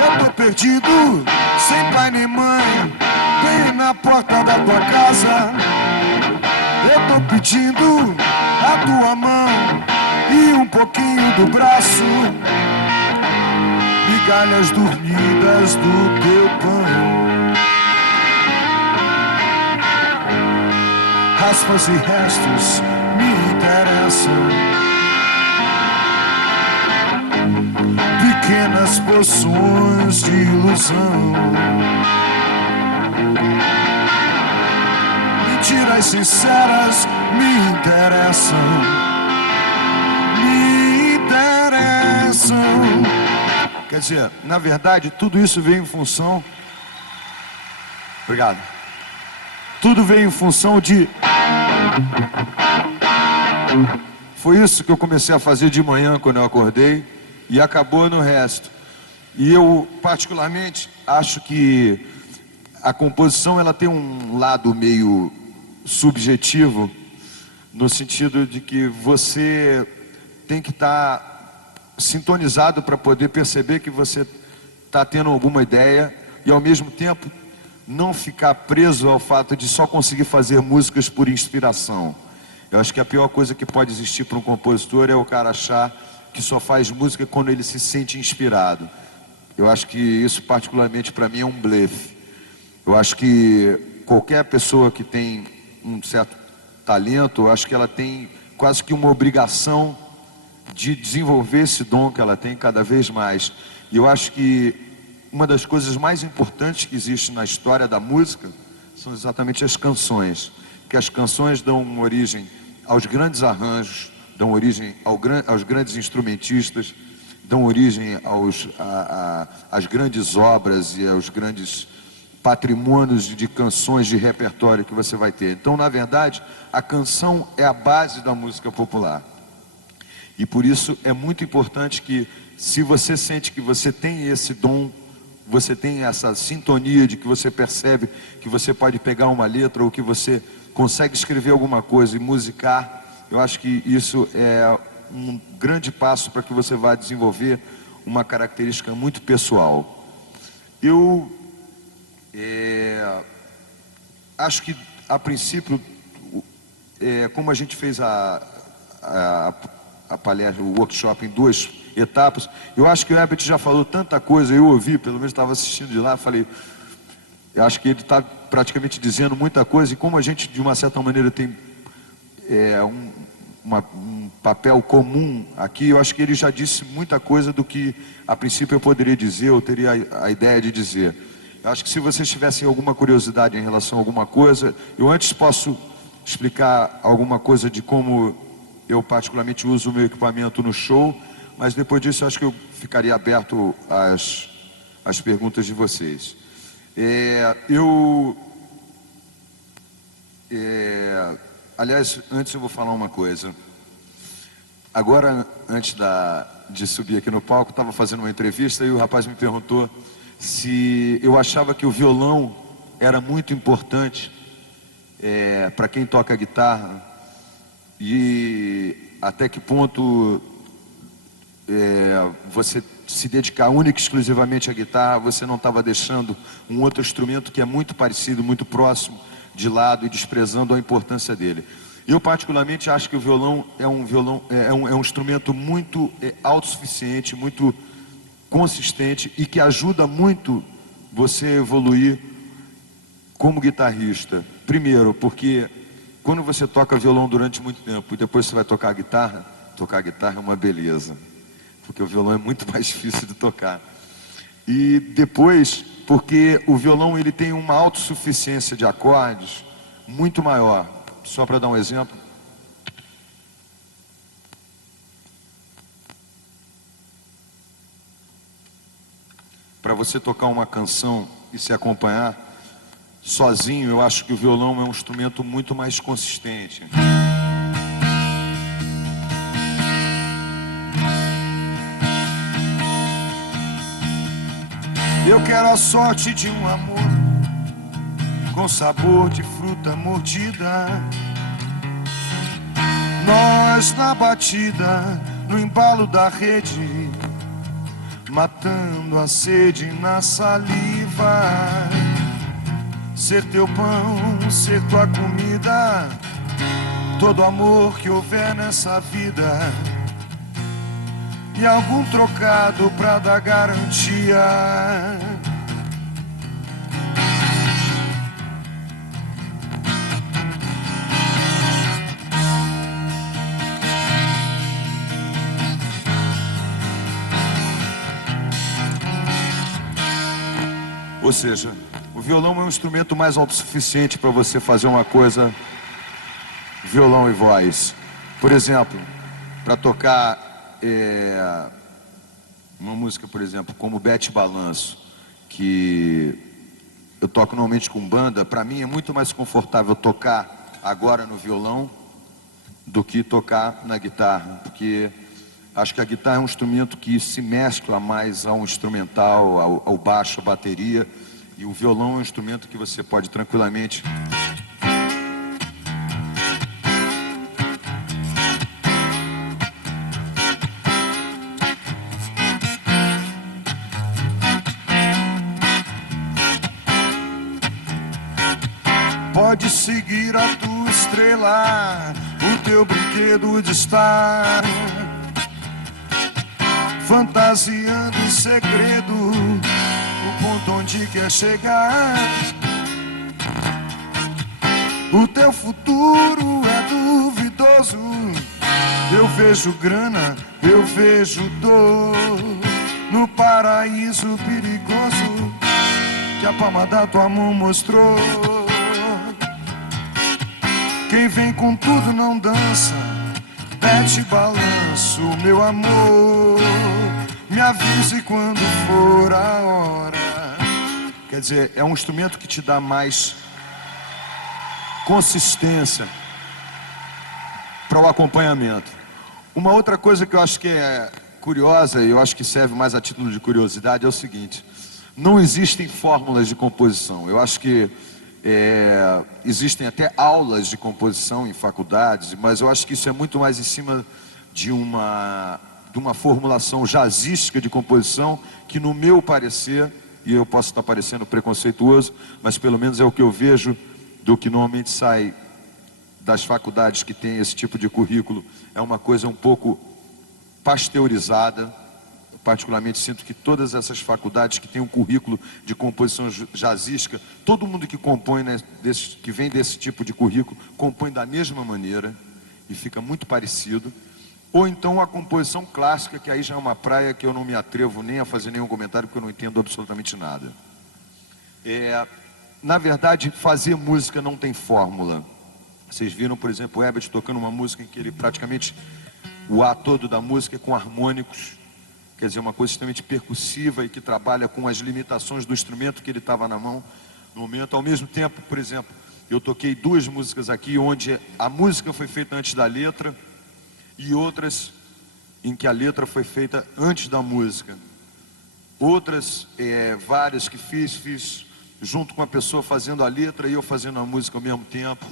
Eu tô perdido, sem pai nem mãe, bem na porta da tua casa. Eu tô pedindo a tua mão e um pouquinho do braço, migalhas dormidas do teu pão, raspas e restos me interessam, pequenas poções de ilusão, mentiras sinceras me interessam, me interessam. Quer dizer, na verdade, tudo isso veio em função... Obrigado. Tudo veio em função de... Foi isso que eu comecei a fazer de manhã quando eu acordei e acabou no resto. E eu, particularmente, acho que a composição ela tem um lado meio subjetivo, no sentido de que você tem que estar sintonizado para poder perceber que você está tendo alguma ideia e, ao mesmo tempo, não ficar preso ao fato de só conseguir fazer músicas por inspiração. Eu acho que a pior coisa que pode existir para um compositor é o cara achar que só faz música quando ele se sente inspirado. Eu acho que isso, particularmente para mim, é um blefe. Eu acho que qualquer pessoa que tem um certo talento, eu acho que ela tem quase que uma obrigação de desenvolver esse dom que ela tem cada vez mais. E eu acho que uma das coisas mais importantes que existe na história da música são exatamente as canções. Que as canções dão origem aos grandes arranjos, dão origem aos grandes instrumentistas, dão origem às grandes obras e aos grandes patrimônios de canções de repertório que você vai ter. Então, na verdade, a canção é a base da música popular. E por isso é muito importante que, se você sente que você tem esse dom, você tem essa sintonia de que você percebe que você pode pegar uma letra ou que você consegue escrever alguma coisa e musicar, eu acho que isso é um grande passo para que você vá desenvolver uma característica muito pessoal. Eu acho que, a princípio, como a gente fez a palestra, o workshop em 2 etapas, eu acho que o Herbert já falou tanta coisa, eu ouvi, pelo menos estava assistindo de lá, falei, Eu acho que ele está praticamente dizendo muita coisa, e como a gente, de uma certa maneira, tem um papel comum aqui, eu acho que ele já disse muita coisa do que, a princípio, eu poderia dizer, ou teria a ideia de dizer. Eu acho que se vocês tivessem alguma curiosidade em relação a alguma coisa, eu antes posso explicar alguma coisa de como eu particularmente uso o meu equipamento no show, mas depois disso eu acho que eu ficaria aberto às perguntas de vocês. Aliás, antes eu vou falar uma coisa. Agora, antes de subir aqui no palco, estava fazendo uma entrevista e o rapaz me perguntou se eu achava que o violão era muito importante para quem toca guitarra e até que ponto você se dedicar única e exclusivamente à guitarra, você não estava deixando um outro instrumento que é muito parecido, muito próximo, de lado e desprezando a importância dele. Eu particularmente acho que o violão é um instrumento muito autossuficiente, muito consistente e que ajuda muito você evoluir como guitarrista. Primeiro, porque quando você toca violão durante muito tempo e depois você vai tocar guitarra é uma beleza, porque o violão é muito mais difícil de tocar. E depois, porque o violão ele tem uma autossuficiência de acordes muito maior. Só para dar um exemplo. Para você tocar uma canção e se acompanhar sozinho, eu acho que o violão é um instrumento muito mais consistente. Eu quero a sorte de um amor com sabor de fruta mordida. Nós na batida, no embalo da rede, matando a sede na saliva. Ser teu pão, ser tua comida, todo amor que houver nessa vida, e algum trocado pra dar garantia. Ou seja, o violão é um instrumento mais autossuficiente para você fazer uma coisa, violão e voz. Por exemplo, para tocar uma música, por exemplo, como Bete Balanço, que eu toco normalmente com banda, para mim é muito mais confortável tocar agora no violão do que tocar na guitarra, porque acho que a guitarra é um instrumento que se mescla mais ao instrumental, ao baixo, à bateria, e o violão é um instrumento que você pode tranquilamente pode seguir a tua estrela, o teu brinquedo de estar fantasiando em segredo o ponto onde quer chegar. O teu futuro é duvidoso. Eu vejo grana, eu vejo dor no paraíso perigoso que a palma da tua mão mostrou. Quem vem com tudo não dança, Bete Balanço, meu amor. Me avise quando for a hora. Quer dizer, é um instrumento que te dá mais consistência para o acompanhamento. Uma outra coisa que eu acho que é curiosa, e eu acho que serve mais a título de curiosidade, é o seguinte: não existem fórmulas de composição. Eu acho que existem até aulas de composição em faculdades, mas eu acho que isso é muito mais em cima de uma formulação jazzística de composição, que no meu parecer, e eu posso estar parecendo preconceituoso, mas pelo menos é o que eu vejo do que normalmente sai das faculdades que tem esse tipo de currículo, é uma coisa um pouco pasteurizada, particularmente sinto que todas essas faculdades que têm um currículo de composição jazzística, todo mundo que compõe, né, que vem desse tipo de currículo, compõe da mesma maneira e fica muito parecido. Ou então a composição clássica, que aí já é uma praia que eu não me atrevo nem a fazer nenhum comentário, porque eu não entendo absolutamente nada. Na verdade, fazer música não tem fórmula. Vocês viram, por exemplo, o Herbert tocando uma música em que ele praticamente, o ar todo da música é com harmônicos, quer dizer, uma coisa extremamente percussiva e que trabalha com as limitações do instrumento que ele estava na mão no momento. Ao mesmo tempo, por exemplo, eu toquei 2 músicas aqui onde a música foi feita antes da letra e outras em que a letra foi feita antes da música. Outras, várias que fiz junto com a pessoa fazendo a letra e eu fazendo a música ao mesmo tempo.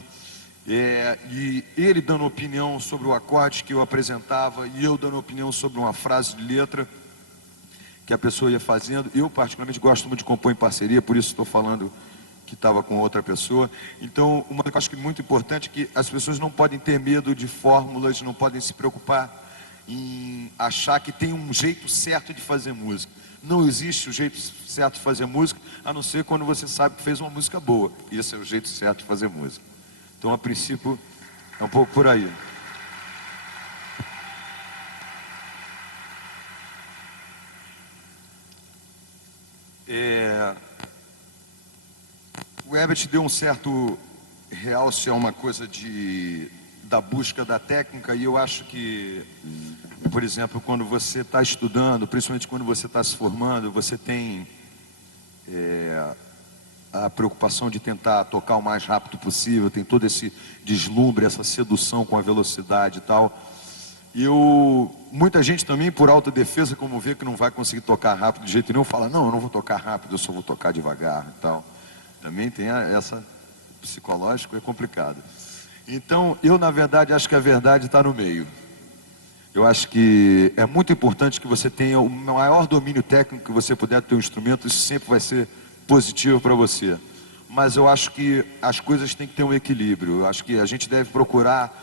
E ele dando opinião sobre o acorde que eu apresentava e eu dando opinião sobre uma frase de letra que a pessoa ia fazendo. Eu particularmente gosto muito de compor em parceria, por isso estou falando que estava com outra pessoa. Então, uma coisa que eu acho que é muito importante é que as pessoas não podem ter medo de fórmulas, não podem se preocupar em achar que tem um jeito certo de fazer música. Não existe o jeito certo de fazer música, a não ser quando você sabe que fez uma música boa. Esse é o jeito certo de fazer música. Então, a princípio, é um pouco por aí. O Herbert deu um certo realce a uma coisa da busca da técnica, e eu acho que, por exemplo, quando você está estudando, principalmente quando você está se formando, você tem a preocupação de tentar tocar o mais rápido possível, tem todo esse deslumbre, essa sedução com a velocidade e tal. E muita gente também, por autodefesa, como vê que não vai conseguir tocar rápido de jeito nenhum, fala, não, eu não vou tocar rápido, eu só vou tocar devagar e tal. Também tem essa psicológico, é complicado. Então, eu na verdade acho que a verdade está no meio. Eu acho que é muito importante que você tenha o maior domínio técnico que você puder ter um instrumento, isso sempre vai ser positivo para você. Mas eu acho que as coisas têm que ter um equilíbrio. Eu acho que a gente deve procurar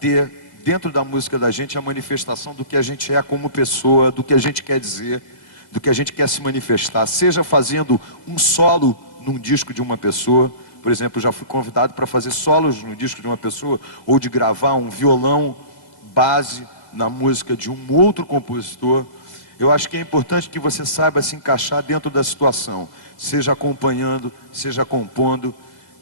ter dentro da música da gente a manifestação do que a gente é como pessoa, do que a gente quer dizer, do que a gente quer se manifestar. Seja fazendo um solo num disco de uma pessoa, por exemplo, eu já fui convidado para fazer solos no disco de uma pessoa, ou de gravar um violão base na música de um outro compositor. Eu acho que é importante que você saiba se encaixar dentro da situação, seja acompanhando, seja compondo,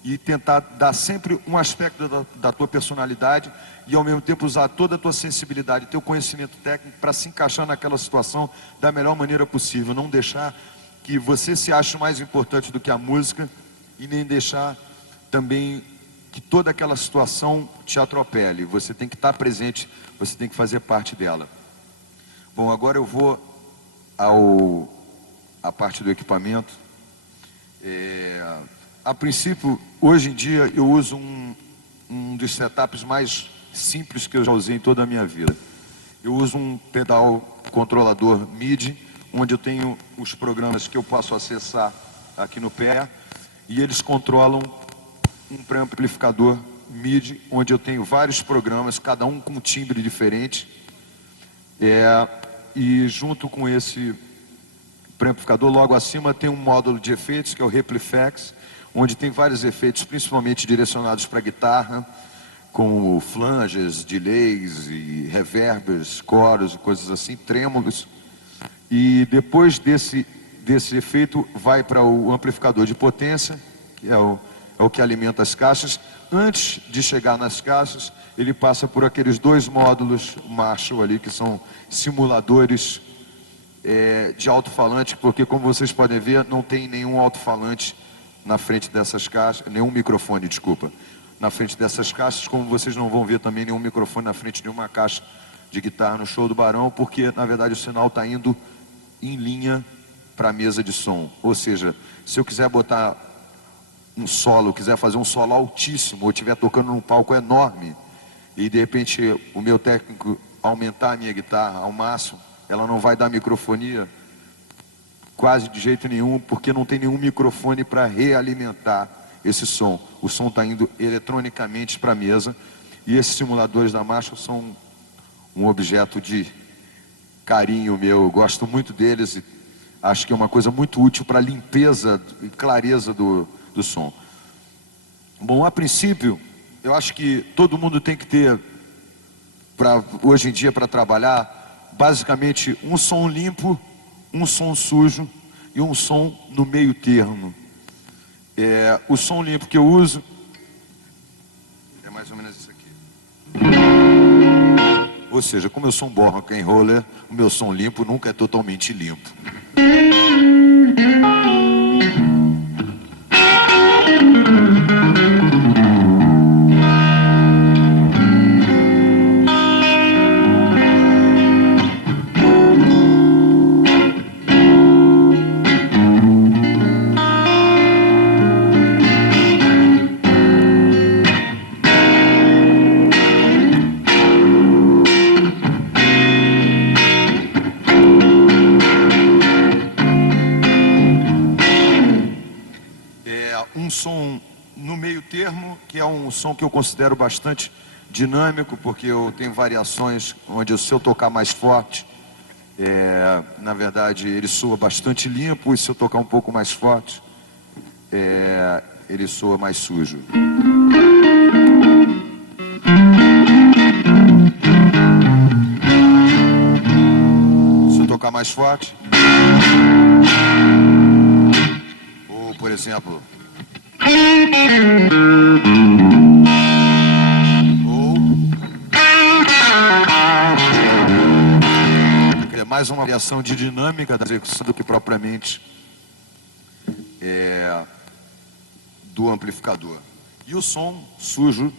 e tentar dar sempre um aspecto da tua personalidade e ao mesmo tempo usar toda a tua sensibilidade, teu conhecimento técnico para se encaixar naquela situação da melhor maneira possível. Não deixar que você se ache mais importante do que a música e nem deixar também que toda aquela situação te atropele. Você tem que estar presente, você tem que fazer parte dela. Bom, agora eu vou à parte do equipamento. A princípio, hoje em dia, eu uso um dos setups mais simples que eu já usei em toda a minha vida. Eu uso um pedal controlador MIDI, onde eu tenho os programas que eu posso acessar aqui no pé, e eles controlam um pré-amplificador MIDI, onde eu tenho vários programas, cada um com um timbre diferente. E junto com esse pré-amplificador, logo acima tem um módulo de efeitos, que é o Replifex, onde tem vários efeitos, principalmente direcionados para guitarra, como flanges, delays e reverbers, coros e coisas assim, trêmulos. E depois desse efeito vai para o amplificador de potência, que é o que alimenta as caixas. Antes de chegar nas caixas, ele passa por aqueles 2 módulos Marshall ali, que são simuladores de alto-falante, porque como vocês podem ver, não tem nenhum alto-falante na frente dessas caixas, nenhum microfone, desculpa, na frente dessas caixas, como vocês não vão ver também nenhum microfone na frente de uma caixa de guitarra no show do Barão, porque na verdade o sinal está indo em linha para a mesa de som. Ou seja, se eu quiser botar um solo, quiser fazer um solo altíssimo, ou estiver tocando num palco enorme, e de repente o meu técnico aumentar a minha guitarra ao máximo, ela não vai dar microfonia quase de jeito nenhum, porque não tem nenhum microfone para realimentar esse som. O som está indo eletronicamente para a mesa, e esses simuladores da Marshall são um objeto de carinho meu. Eu gosto muito deles e acho que é uma coisa muito útil para a limpeza e clareza do som. Bom, a princípio, eu acho que todo mundo tem que ter, hoje em dia, para trabalhar, basicamente um som limpo, um som sujo e um som no meio termo. O som limpo que eu uso é mais ou menos isso aqui. Ou seja, como eu sou um bom rock and roller, o meu som limpo nunca é totalmente limpo. Um som no meio termo, que é um som que eu considero bastante dinâmico, porque eu tenho variações onde se eu tocar mais forte, na verdade ele soa bastante limpo, e se eu tocar um pouco mais forte, ele soa mais sujo. Se eu tocar mais forte, ou por exemplo, é mais uma variação de dinâmica da execução do que propriamente do amplificador. E o som sujo,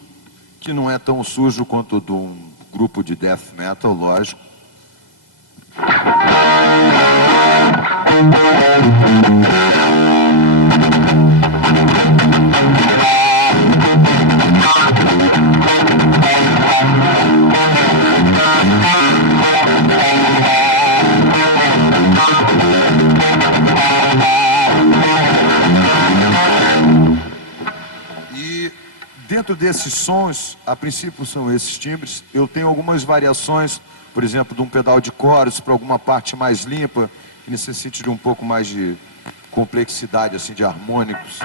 que não é tão sujo quanto de um grupo de death metal, lógico. E dentro desses sons, a princípio são esses timbres, eu tenho algumas variações, por exemplo, de um pedal de coros para alguma parte mais limpa, que necessite de um pouco mais de complexidade, assim, de harmônicos.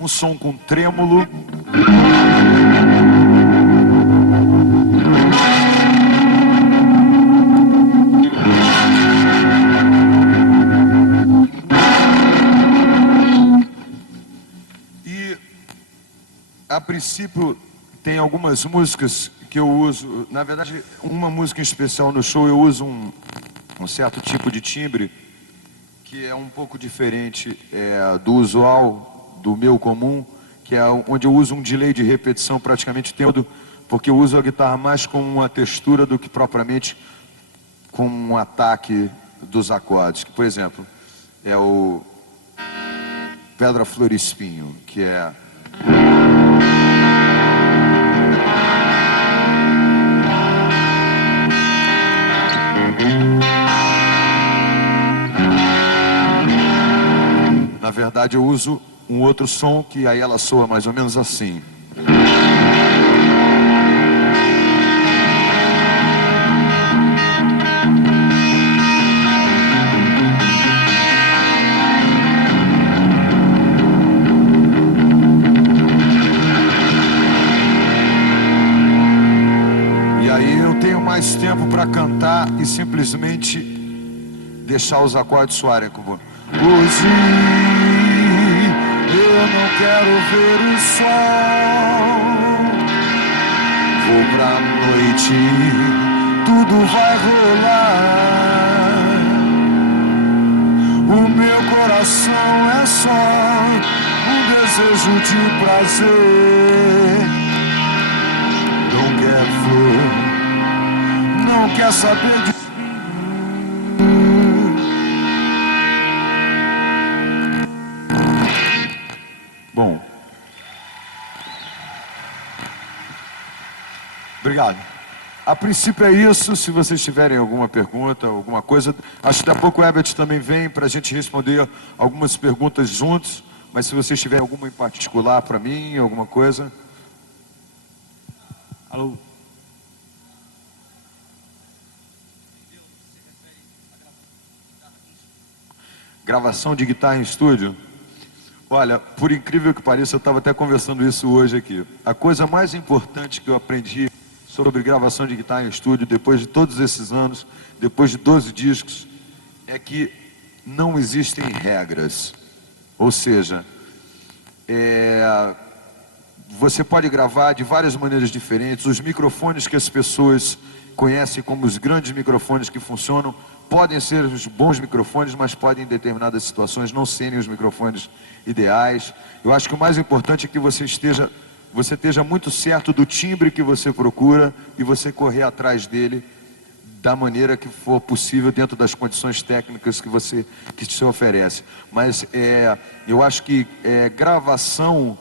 Um som com trêmulo. E a princípio tem algumas músicas que eu uso, na verdade uma música em especial no show eu uso um certo tipo de timbre que é um pouco diferente do usual, do meu comum, que é onde eu uso um delay de repetição praticamente todo, porque eu uso a guitarra mais com uma textura do que propriamente com um ataque dos acordes. Que, por exemplo, é o Pedra, Flor e Espinho, que é... Na verdade, eu uso um outro som que aí ela soa mais ou menos assim. E aí eu tenho mais tempo para cantar e simplesmente deixar os acordes soarem como... Hoje eu não quero ver o sol, vou pra noite, tudo vai rolar. O meu coração é só um desejo de prazer. Não quer flor, não quer saber de... Bom, Obrigado. A princípio é isso. Se vocês tiverem alguma pergunta, alguma coisa, acho que daqui a pouco o Herbert também vem para a gente responder algumas perguntas juntos. Mas se vocês tiverem alguma em particular para mim, alguma coisa. Alô? Gravação de guitarra em estúdio? Olha, por incrível que pareça, eu estava até conversando isso hoje aqui. A coisa mais importante que eu aprendi sobre gravação de guitarra em estúdio, depois de todos esses anos, depois de 12 discos, é que não existem regras. Ou seja, você pode gravar de várias maneiras diferentes. Os microfones que as pessoas conhecem como os grandes microfones que funcionam, podem ser os bons microfones, mas podem em determinadas situações não serem os microfones ideais. Eu acho que o mais importante é que você esteja muito certo do timbre que você procura e você correr atrás dele da maneira que for possível dentro das condições técnicas que te oferece. Mas eu acho que gravação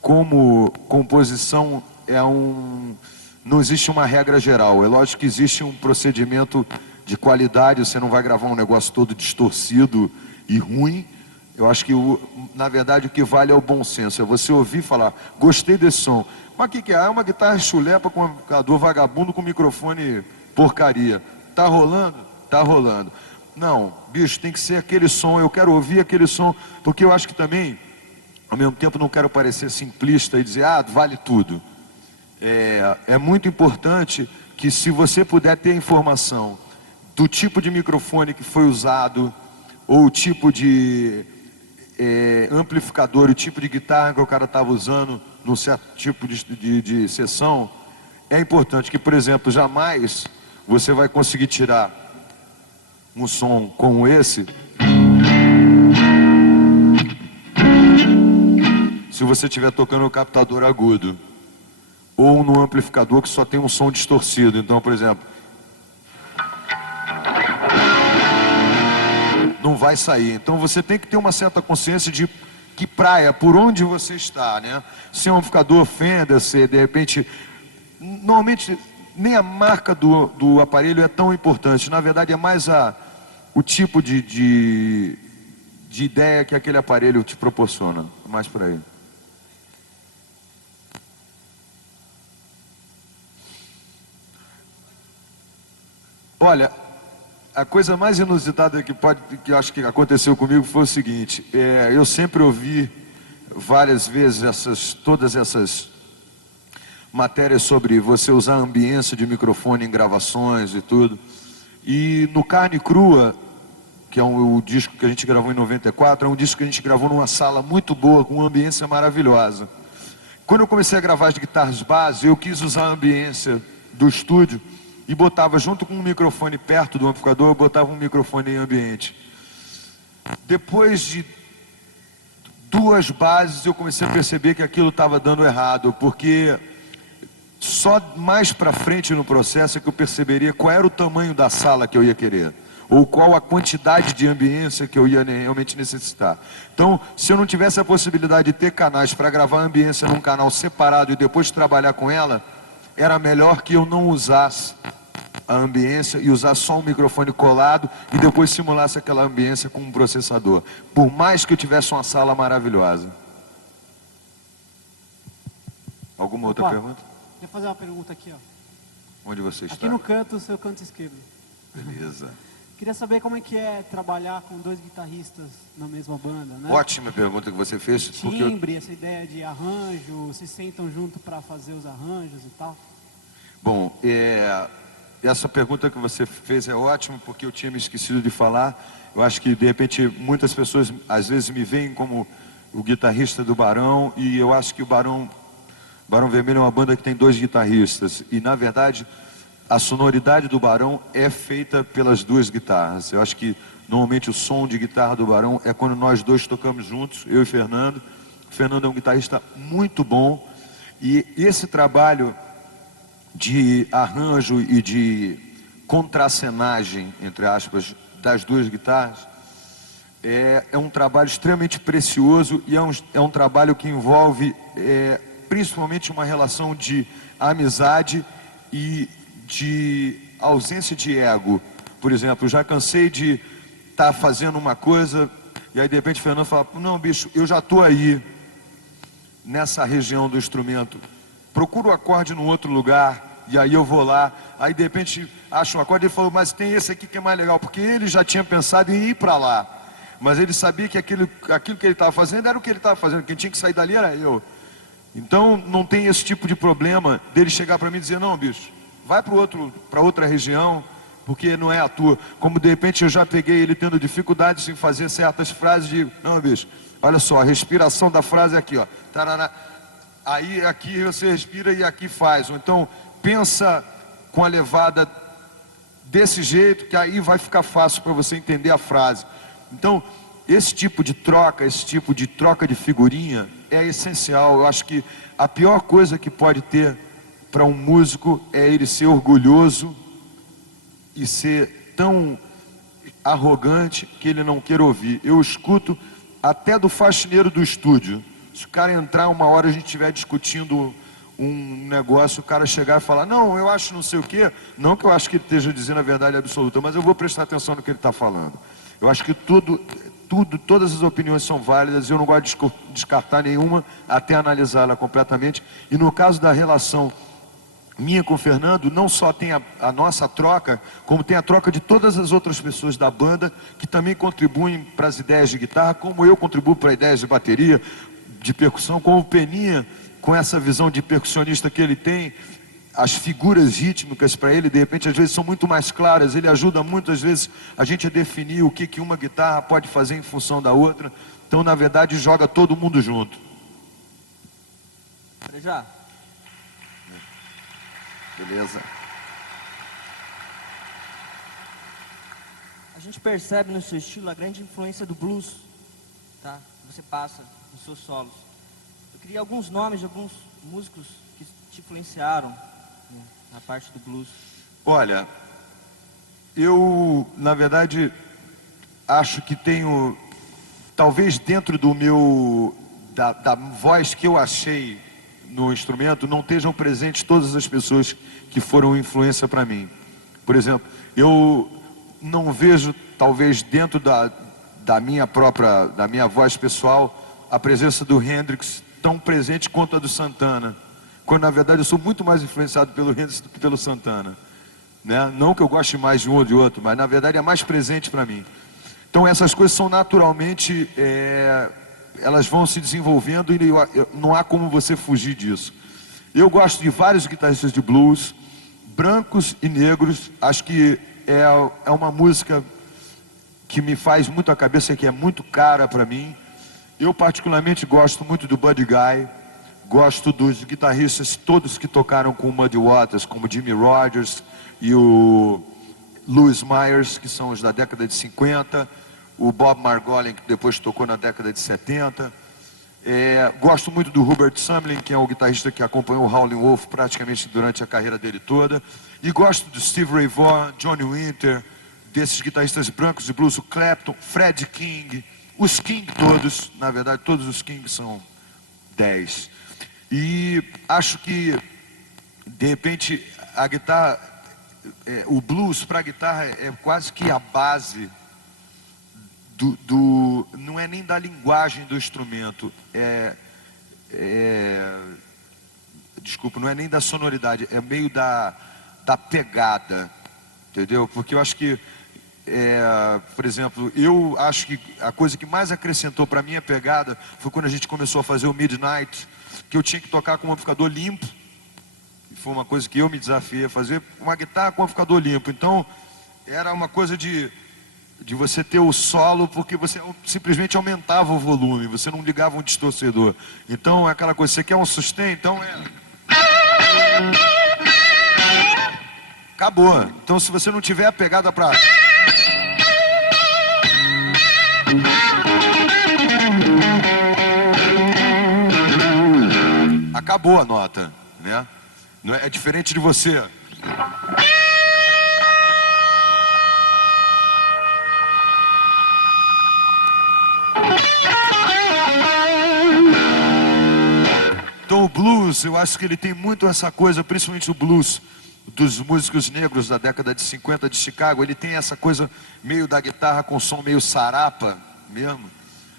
como composição não existe uma regra geral. É lógico que existe um procedimento de qualidade. Você não vai gravar um negócio todo distorcido e ruim. Eu acho que, na verdade, o que vale é o bom senso. É você ouvir e falar, gostei desse som. Mas o que é? É uma guitarra chulepa com um amplificador vagabundo com microfone porcaria. Tá rolando? Tá rolando. Não, bicho, tem que ser aquele som. Eu quero ouvir aquele som. Porque eu acho que também, ao mesmo tempo, não quero parecer simplista e dizer, vale tudo. É muito importante que, se você puder ter informação do tipo de microfone que foi usado, ou o tipo de amplificador, o tipo de guitarra que o cara estava usando num certo tipo de sessão, é importante que, por exemplo, jamais você vai conseguir tirar um som como esse se você estiver tocando no captador agudo ou no amplificador que só tem um som distorcido. Então, por exemplo, não vai sair. Então você tem que ter uma certa consciência de que praia, por onde você está, né? Se é um amplificador Fender, se de repente... Normalmente nem a marca do aparelho é tão importante. Na verdade é mais o tipo de ideia que aquele aparelho te proporciona. Mais por aí. Olha, a coisa mais inusitada que eu acho que aconteceu comigo foi o seguinte: eu sempre ouvi várias vezes todas essas matérias sobre você usar a ambiência de microfone em gravações e tudo. E no Carne Crua, que é o disco que a gente gravou em 94, é um disco que a gente gravou numa sala muito boa, com uma ambiência maravilhosa. Quando eu comecei a gravar as guitarras base, eu quis usar a ambiência do estúdio e botava junto com um microfone perto do amplificador, eu botava um microfone em ambiente. Depois de 2 bases eu comecei a perceber que aquilo estava dando errado, porque só mais para frente no processo é que eu perceberia qual era o tamanho da sala que eu ia querer, ou qual a quantidade de ambiência que eu ia realmente necessitar. Então, se eu não tivesse a possibilidade de ter canais para gravar a ambiência num canal separado e depois trabalhar com ela, era melhor que eu não usasse a ambiência e usasse só um microfone colado e depois simulasse aquela ambiência com um processador, por mais que eu tivesse uma sala maravilhosa. Alguma outra pergunta? Queria fazer uma pergunta aqui, ó. Onde você está? Aqui no canto, o seu canto esquerdo. Beleza. Queria saber como é que é trabalhar com 2 guitarristas na mesma banda, né? Ótima pergunta que você fez. Timbre, essa ideia de arranjo, se sentam junto para fazer os arranjos e tal. Bom, essa pergunta que você fez é ótima, porque eu tinha me esquecido de falar. Eu acho que, de repente, muitas pessoas às vezes me veem como o guitarrista do Barão, e eu acho que o Barão Vermelho é uma banda que tem 2 guitarristas, e na verdade a sonoridade do Barão é feita pelas 2 guitarras. Eu acho que normalmente o som de guitarra do Barão é quando nós 2 tocamos juntos, eu e Fernando. O Fernando é um guitarrista muito bom, e esse trabalho de arranjo e de contracenagem, entre aspas, das 2 guitarras, é um trabalho extremamente precioso, e é um trabalho que envolve principalmente uma relação de amizade e de ausência de ego. Por exemplo, eu já cansei de estar fazendo uma coisa e aí de repente o Fernando fala, não bicho, eu já estou aí nessa região do instrumento, procura o acorde num outro lugar e aí eu vou lá, aí de repente acho um acorde e ele falou, mas tem esse aqui que é mais legal, porque ele já tinha pensado em ir para lá, mas ele sabia que aquilo que ele estava fazendo era o que ele estava fazendo, quem tinha que sair dali era eu. Então não tem esse tipo de problema dele chegar para mim e dizer, não bicho, vai para outra região, porque não é a tua. Como de repente eu já peguei ele tendo dificuldades em fazer certas frases, digo, não bicho, olha só, a respiração da frase é aqui, ó. Tarará. Aí aqui você respira e aqui faz. Ou então pensa com a levada desse jeito, que aí vai ficar fácil para você entender a frase. Então, esse tipo de troca de figurinha é essencial. Eu acho que a pior coisa que pode ter para um músico é ele ser orgulhoso e ser tão arrogante que ele não queira ouvir. Eu escuto até do faxineiro do estúdio. Se o cara entrar uma hora, a gente estiver discutindo um negócio, o cara chegar e falar, não, eu acho não sei o quê, não que eu acho que ele esteja dizendo a verdade absoluta, mas eu vou prestar atenção no que ele está falando. Eu acho que todas as opiniões são válidas e eu não gosto de descartar nenhuma até analisá-la completamente. E no caso da relação minha com o Fernando, não só tem a nossa troca, como tem a troca de todas as outras pessoas da banda que também contribuem para as ideias de guitarra, como eu contribuo para ideias de bateria, de percussão, como o Peninha, com essa visão de percussionista que ele tem, as figuras rítmicas para ele, de repente, às vezes são muito mais claras, ele ajuda muito, às vezes, a gente a definir o que uma guitarra pode fazer em função da outra. Então, na verdade, joga todo mundo junto. Frejá. Beleza. A gente percebe no seu estilo a grande influência do blues, tá? Que você passa nos seus solos. Eu queria alguns nomes de alguns músicos que te influenciaram, né, na parte do blues. Olha, eu, na verdade, acho que tenho, talvez dentro do meu, da voz que eu achei no instrumento, não estejam presentes todas as pessoas que foram influência para mim. Por exemplo, eu não vejo, talvez dentro da minha voz pessoal, a presença do Hendrix tão presente quanto a do Santana, quando na verdade eu sou muito mais influenciado pelo Hendrix do que pelo Santana, né? Não que eu goste mais de um ou de outro, mas na verdade é mais presente para mim. Então essas coisas são naturalmente, elas vão se desenvolvendo e não há como você fugir disso. Eu gosto de vários guitarristas de blues, brancos e negros. Acho que é uma música que me faz muito a cabeça, que é muito cara para mim. Eu particularmente gosto muito do Buddy Guy, gosto dos guitarristas todos que tocaram com o Muddy Waters, como Jimmy Rogers e o Louis Myers, que são os da década de 50, o Bob Margolin, que depois tocou na década de 70. Gosto muito do Hubert Sumlin, que é o guitarrista que acompanhou o Howlin' Wolf praticamente durante a carreira dele toda. E gosto do Steve Ray Vaughan, Johnny Winter, desses guitarristas brancos de blues, o Clapton, Fred King, os King todos, na verdade todos os King são 10. E acho que, de repente, a guitarra, o blues para a guitarra é quase que a base não é nem da linguagem do instrumento, desculpa, não é nem da sonoridade, é meio da pegada, entendeu? Porque eu acho que, por exemplo, eu acho que a coisa que mais acrescentou para mim a pegada foi quando a gente começou a fazer o Midnight, que eu tinha que tocar com um amplificador limpo, e foi uma coisa que eu me desafiei a fazer, uma guitarra com um amplificador limpo. Então, era uma coisa de você ter o solo, porque você simplesmente aumentava o volume, você não ligava um distorcedor. Então, é aquela coisa, você quer um sustain, então acabou. Então, se você não tiver a pegada para... acabou a nota, né? Não é diferente de você. Então o blues, eu acho que ele tem muito essa coisa, principalmente o blues dos músicos negros da década de 50 de Chicago. Ele tem essa coisa meio da guitarra com som meio sarapa mesmo,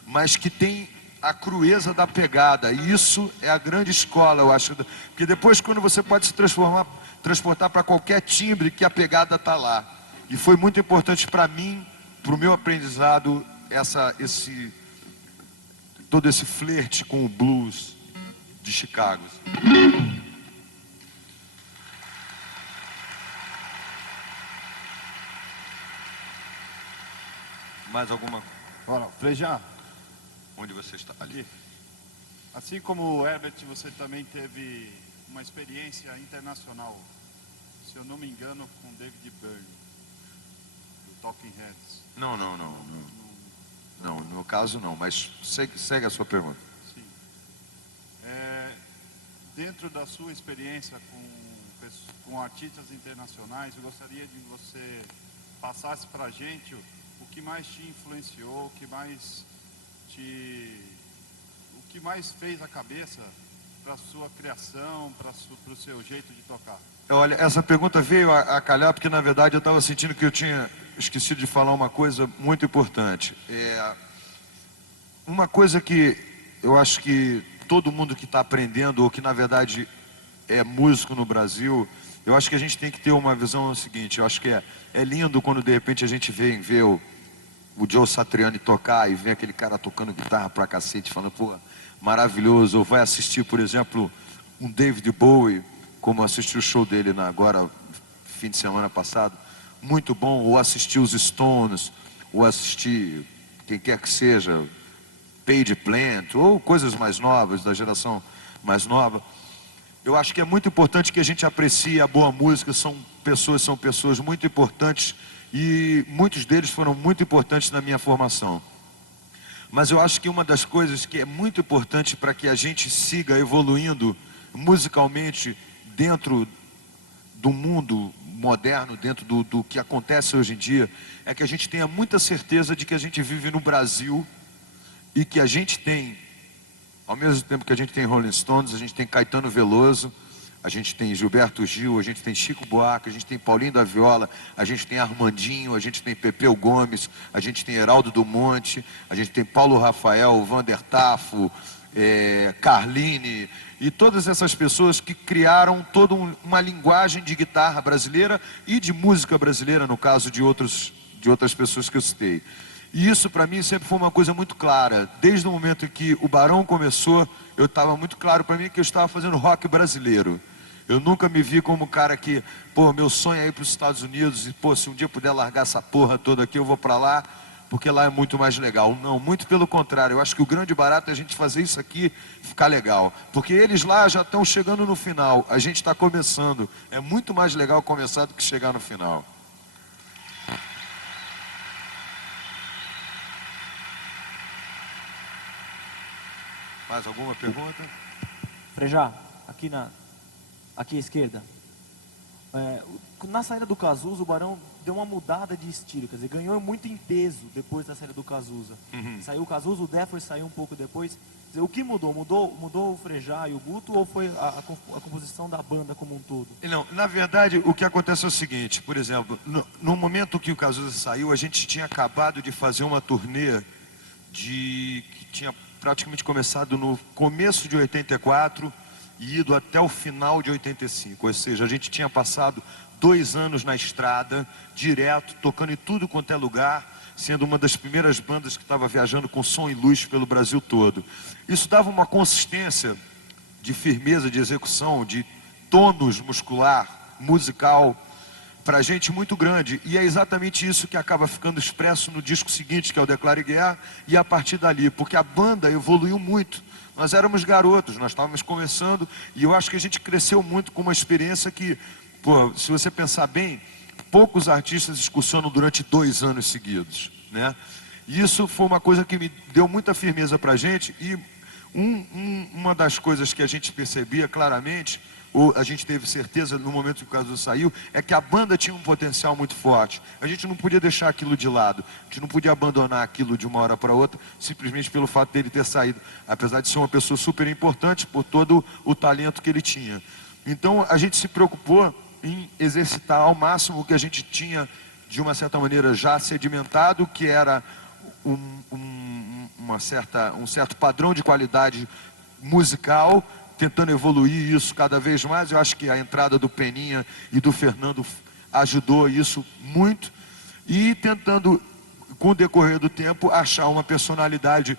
mas que tem a crueza da pegada. E isso é a grande escola, eu acho. Porque depois, quando você pode se transportar para qualquer timbre, que a pegada está lá. E foi muito importante para mim, para o meu aprendizado, todo esse flerte com o blues de Chicago. Mais alguma? Olha, Frejá, Onde você está? Ali. assim como o Herbert, você também teve uma experiência internacional, se eu não me engano, com David Byrne, do Talking Heads. Não. Não, no caso não, mas segue a sua pergunta. Sim. Dentro da sua experiência com artistas internacionais, eu gostaria de você passasse para a gente o que mais te influenciou, o que mais fez a cabeça para a sua criação, para o seu jeito de tocar. Olha, essa pergunta veio a calhar porque, na verdade, eu estava sentindo que eu tinha esquecido de falar uma coisa muito importante. Uma coisa que eu acho que todo mundo que está aprendendo, ou que, na verdade, é músico no Brasil, eu acho que a gente tem que ter uma visão seguinte. Eu acho que é lindo quando, de repente, a gente vê o Joe Satriani tocar e vê aquele cara tocando guitarra pra cacete, falando, pô, maravilhoso. Ou vai assistir, por exemplo, um David Bowie, como assisti o show dele agora, fim de semana passado, muito bom. Ou assistir os Stones, ou assistir quem quer que seja, Page Plant, ou coisas mais novas, da geração mais nova. Eu acho que é muito importante que a gente aprecie a boa música. São pessoas muito importantes, e muitos deles foram muito importantes na minha formação. Mas eu acho que uma das coisas que é muito importante para que a gente siga evoluindo musicalmente dentro do mundo moderno, dentro do que acontece hoje em dia, é que a gente tenha muita certeza de que a gente vive no Brasil e que a gente tem, ao mesmo tempo que a gente tem Rolling Stones, a gente tem Caetano Veloso, a gente tem Gilberto Gil, a gente tem Chico Buarque, a gente tem Paulinho da Viola, a gente tem Armandinho, a gente tem Pepeu Gomes, a gente tem Heraldo do Monte, a gente tem Paulo Rafael, Vander Tafo, Carline, e todas essas pessoas que criaram toda uma linguagem de guitarra brasileira e de música brasileira, no caso de outras pessoas que eu citei. E isso para mim sempre foi uma coisa muito clara. Desde o momento em que o Barão começou, eu estava muito claro para mim que eu estava fazendo rock brasileiro. Eu nunca me vi como um cara que, pô, meu sonho é ir para os Estados Unidos e, pô, se um dia puder largar essa porra toda aqui, eu vou para lá, porque lá é muito mais legal. Não, muito pelo contrário. Eu acho que o grande barato é a gente fazer isso aqui ficar legal. Porque eles lá já estão chegando no final, a gente está começando. É muito mais legal começar do que chegar no final. Mais alguma pergunta? Frejá, aqui à esquerda. Na saída do Cazuza, o Barão deu uma mudada de estilo, quer dizer, ganhou muito em peso depois da saída do Cazuza. Saiu o Cazuza, o Deffer saiu um pouco depois. Quer dizer, o que mudou? Mudou o Frejá e o Guto, ou foi a composição da banda como um todo? Não, na verdade, o que acontece é o seguinte, por exemplo, no momento que o Cazuza saiu, a gente tinha acabado de fazer uma turnê que tinha praticamente começado no começo de 84 e ido até o final de 85. Ou seja, a gente tinha passado 2 anos na estrada, direto, tocando em tudo quanto é lugar, sendo uma das primeiras bandas que estava viajando com som e luz pelo Brasil todo. Isso dava uma consistência de firmeza, de execução, de tônus muscular, musical, para a gente muito grande. E é exatamente isso que acaba ficando expresso no disco seguinte, que é o Declare Guerra, e a partir dali, porque a banda evoluiu muito. Nós éramos garotos, nós estávamos começando, e eu acho que a gente cresceu muito com uma experiência que, pô, se você pensar bem, poucos artistas excursionam durante 2 anos seguidos, né? E isso foi uma coisa que me deu muita firmeza para a gente, e uma das coisas que a gente percebia claramente, ou a gente teve certeza no momento que o Cazuza saiu, é que a banda tinha um potencial muito forte. A gente não podia deixar aquilo de lado, a gente não podia abandonar aquilo de uma hora para outra, simplesmente pelo fato dele ter saído, apesar de ser uma pessoa super importante por todo o talento que ele tinha. Então a gente se preocupou em exercitar ao máximo o que a gente tinha, de uma certa maneira, já sedimentado, que era um certo padrão de qualidade musical, tentando evoluir isso cada vez mais. Eu acho que a entrada do Peninha e do Fernando ajudou isso muito, e tentando, com o decorrer do tempo, achar uma personalidade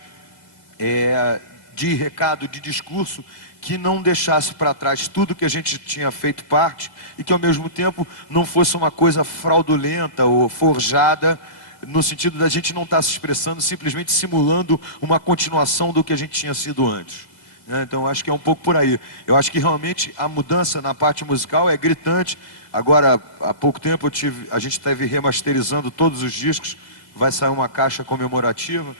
de recado, de discurso, que não deixasse para trás tudo que a gente tinha feito parte, e que ao mesmo tempo não fosse uma coisa fraudulenta ou forjada, no sentido da gente não estar se expressando, simplesmente simulando uma continuação do que a gente tinha sido antes. Então acho que é um pouco por aí. Eu acho que realmente a mudança na parte musical é gritante. Agora, há pouco tempo a gente esteve remasterizando todos os discos, vai sair uma caixa comemorativa,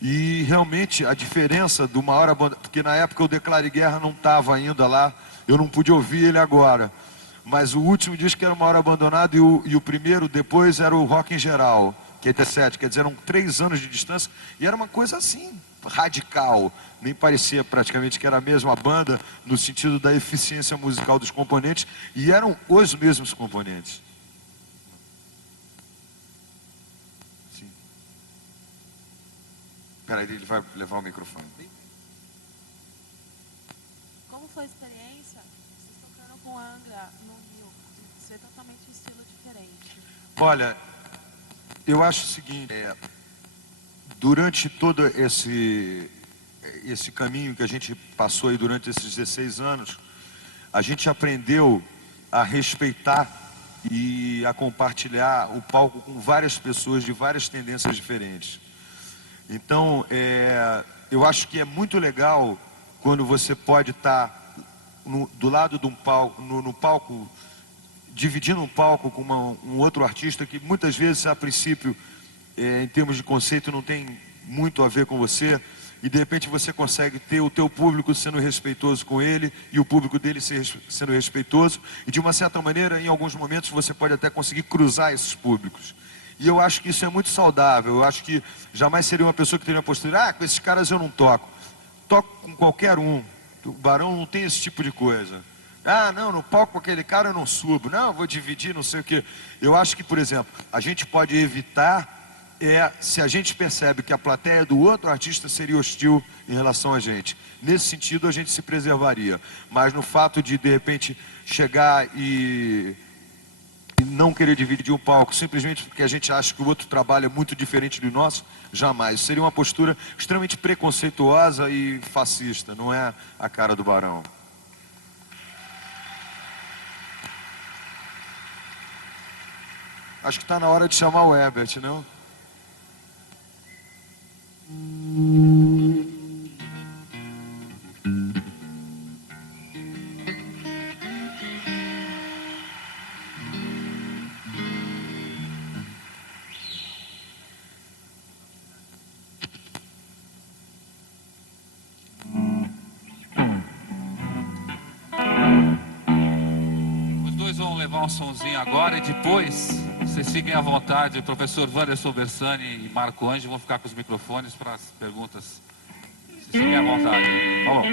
e realmente a diferença do maior abandonado, porque na época o Declare Guerra não estava ainda lá, eu não pude ouvir ele agora, mas o último disco era o Maior Abandonado, e o primeiro depois era o Rock em Geral, que é 87, quer dizer, eram 3 anos de distância, e era uma coisa assim, radical, nem parecia praticamente que era a mesma banda, no sentido da eficiência musical dos componentes, e eram os mesmos componentes. Sim. Peraí, ele vai levar o microfone. Como foi a experiência, vocês tocando com Angra no Rio, de ser totalmente um estilo diferente? Olha, eu acho o seguinte, durante todo esse caminho que a gente passou aí durante esses 16 anos, a gente aprendeu a respeitar e a compartilhar o palco com várias pessoas de várias tendências diferentes. Então, eu acho que é muito legal quando você pode estar do lado de um palco, no palco, dividindo um palco com um outro artista que muitas vezes, a princípio, em termos de conceito, não tem muito a ver com você, e de repente você consegue ter o teu público sendo respeitoso com ele, e o público dele sendo respeitoso, e de uma certa maneira, em alguns momentos, você pode até conseguir cruzar esses públicos. E eu acho que isso é muito saudável. Eu acho que jamais seria uma pessoa que teria uma postura, com esses caras eu não toco. Toco com qualquer um. O Barão não tem esse tipo de coisa. Não, no palco com aquele cara eu não subo. Não, eu vou dividir, não sei o quê. Eu acho que, por exemplo, a gente pode evitar, se a gente percebe que a plateia do outro artista seria hostil em relação a gente. Nesse sentido, a gente se preservaria. Mas no fato de repente, chegar e não querer dividir um palco, simplesmente porque a gente acha que o outro trabalho é muito diferente do nosso, jamais. Seria uma postura extremamente preconceituosa e fascista, não é a cara do Barão. Acho que está na hora de chamar o Herbert, não? Os dois vão levar um sonzinho agora, e depois vocês fiquem à vontade. O professor Wanderson Bersani e Marco Ângelo vão ficar com os microfones para as perguntas. Vocês fiquem à vontade. Falou.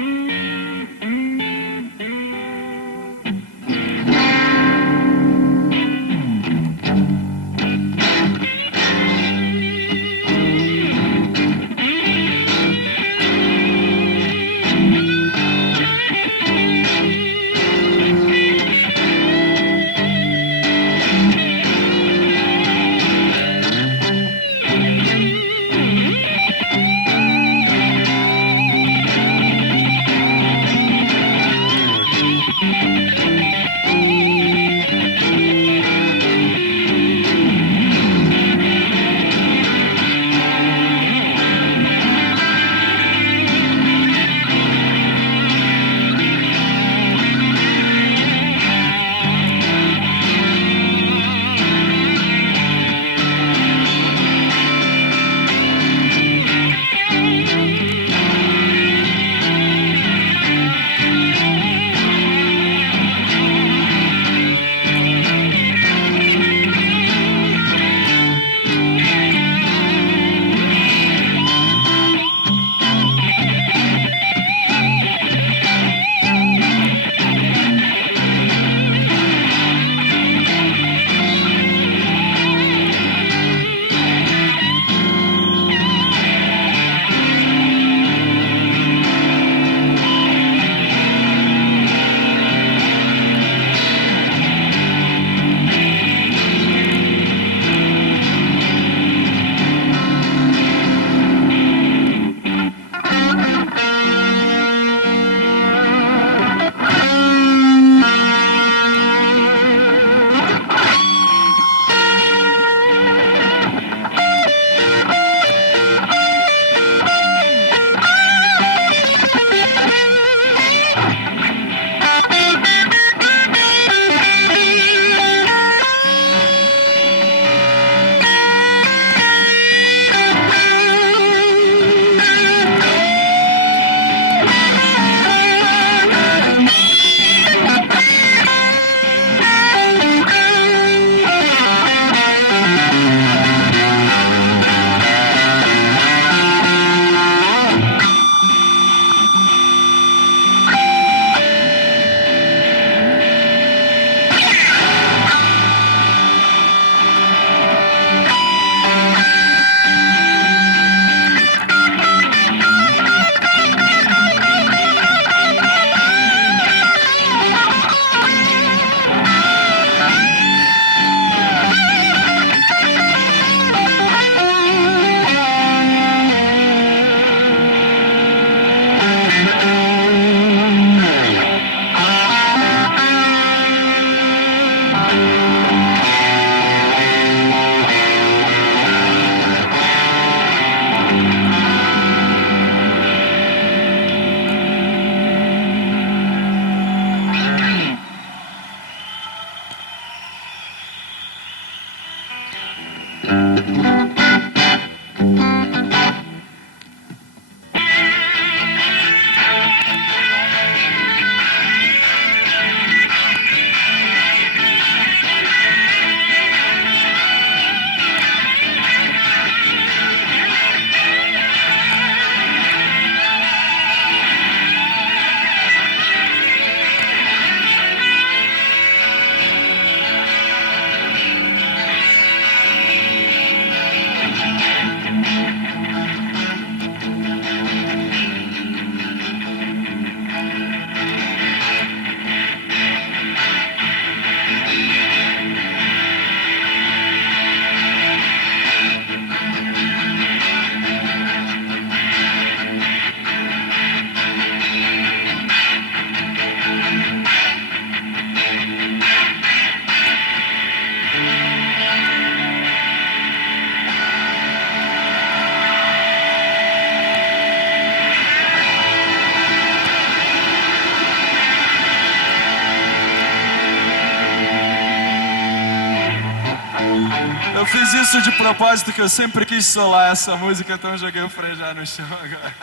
isso de propósito que eu sempre quis solar essa música, então eu joguei o Frejá no chão agora.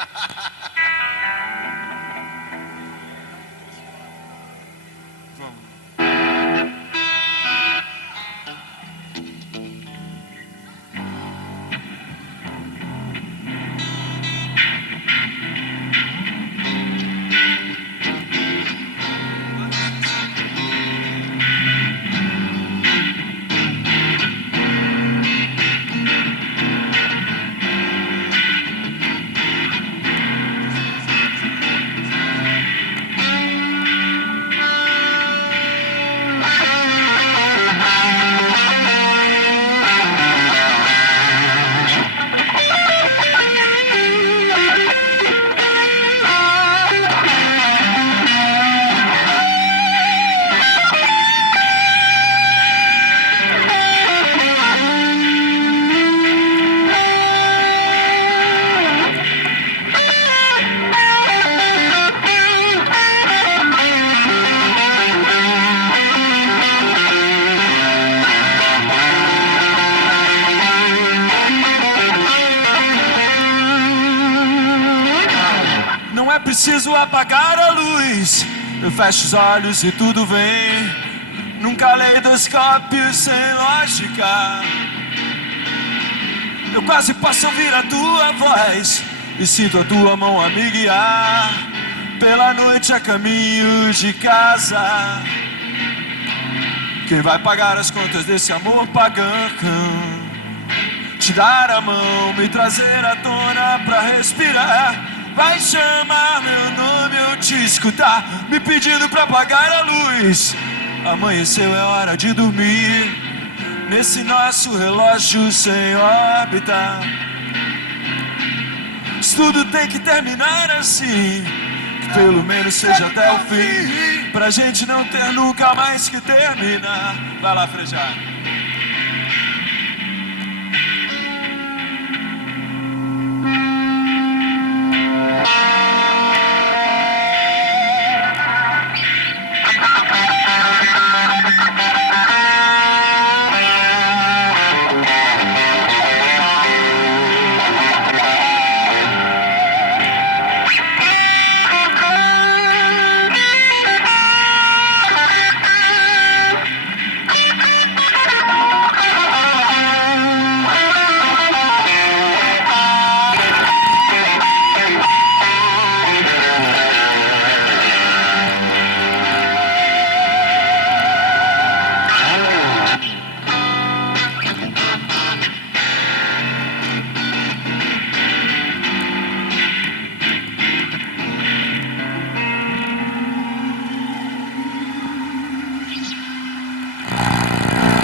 Preciso apagar a luz, eu fecho os olhos e tudo vem num caleidoscópio sem lógica. Eu quase posso ouvir a tua voz e sinto a tua mão a me guiar pela noite a caminho de casa. Quem vai pagar as contas desse amor pagão? Te dar a mão, me trazer à tona pra respirar. Vai chamar meu nome, eu te escutar, me pedindo pra apagar a luz. Amanheceu, é hora de dormir, nesse nosso relógio sem órbita. Isso tudo tem que terminar assim, que pelo menos seja até o fim, pra gente não ter nunca mais que terminar. Vai lá, Frejá.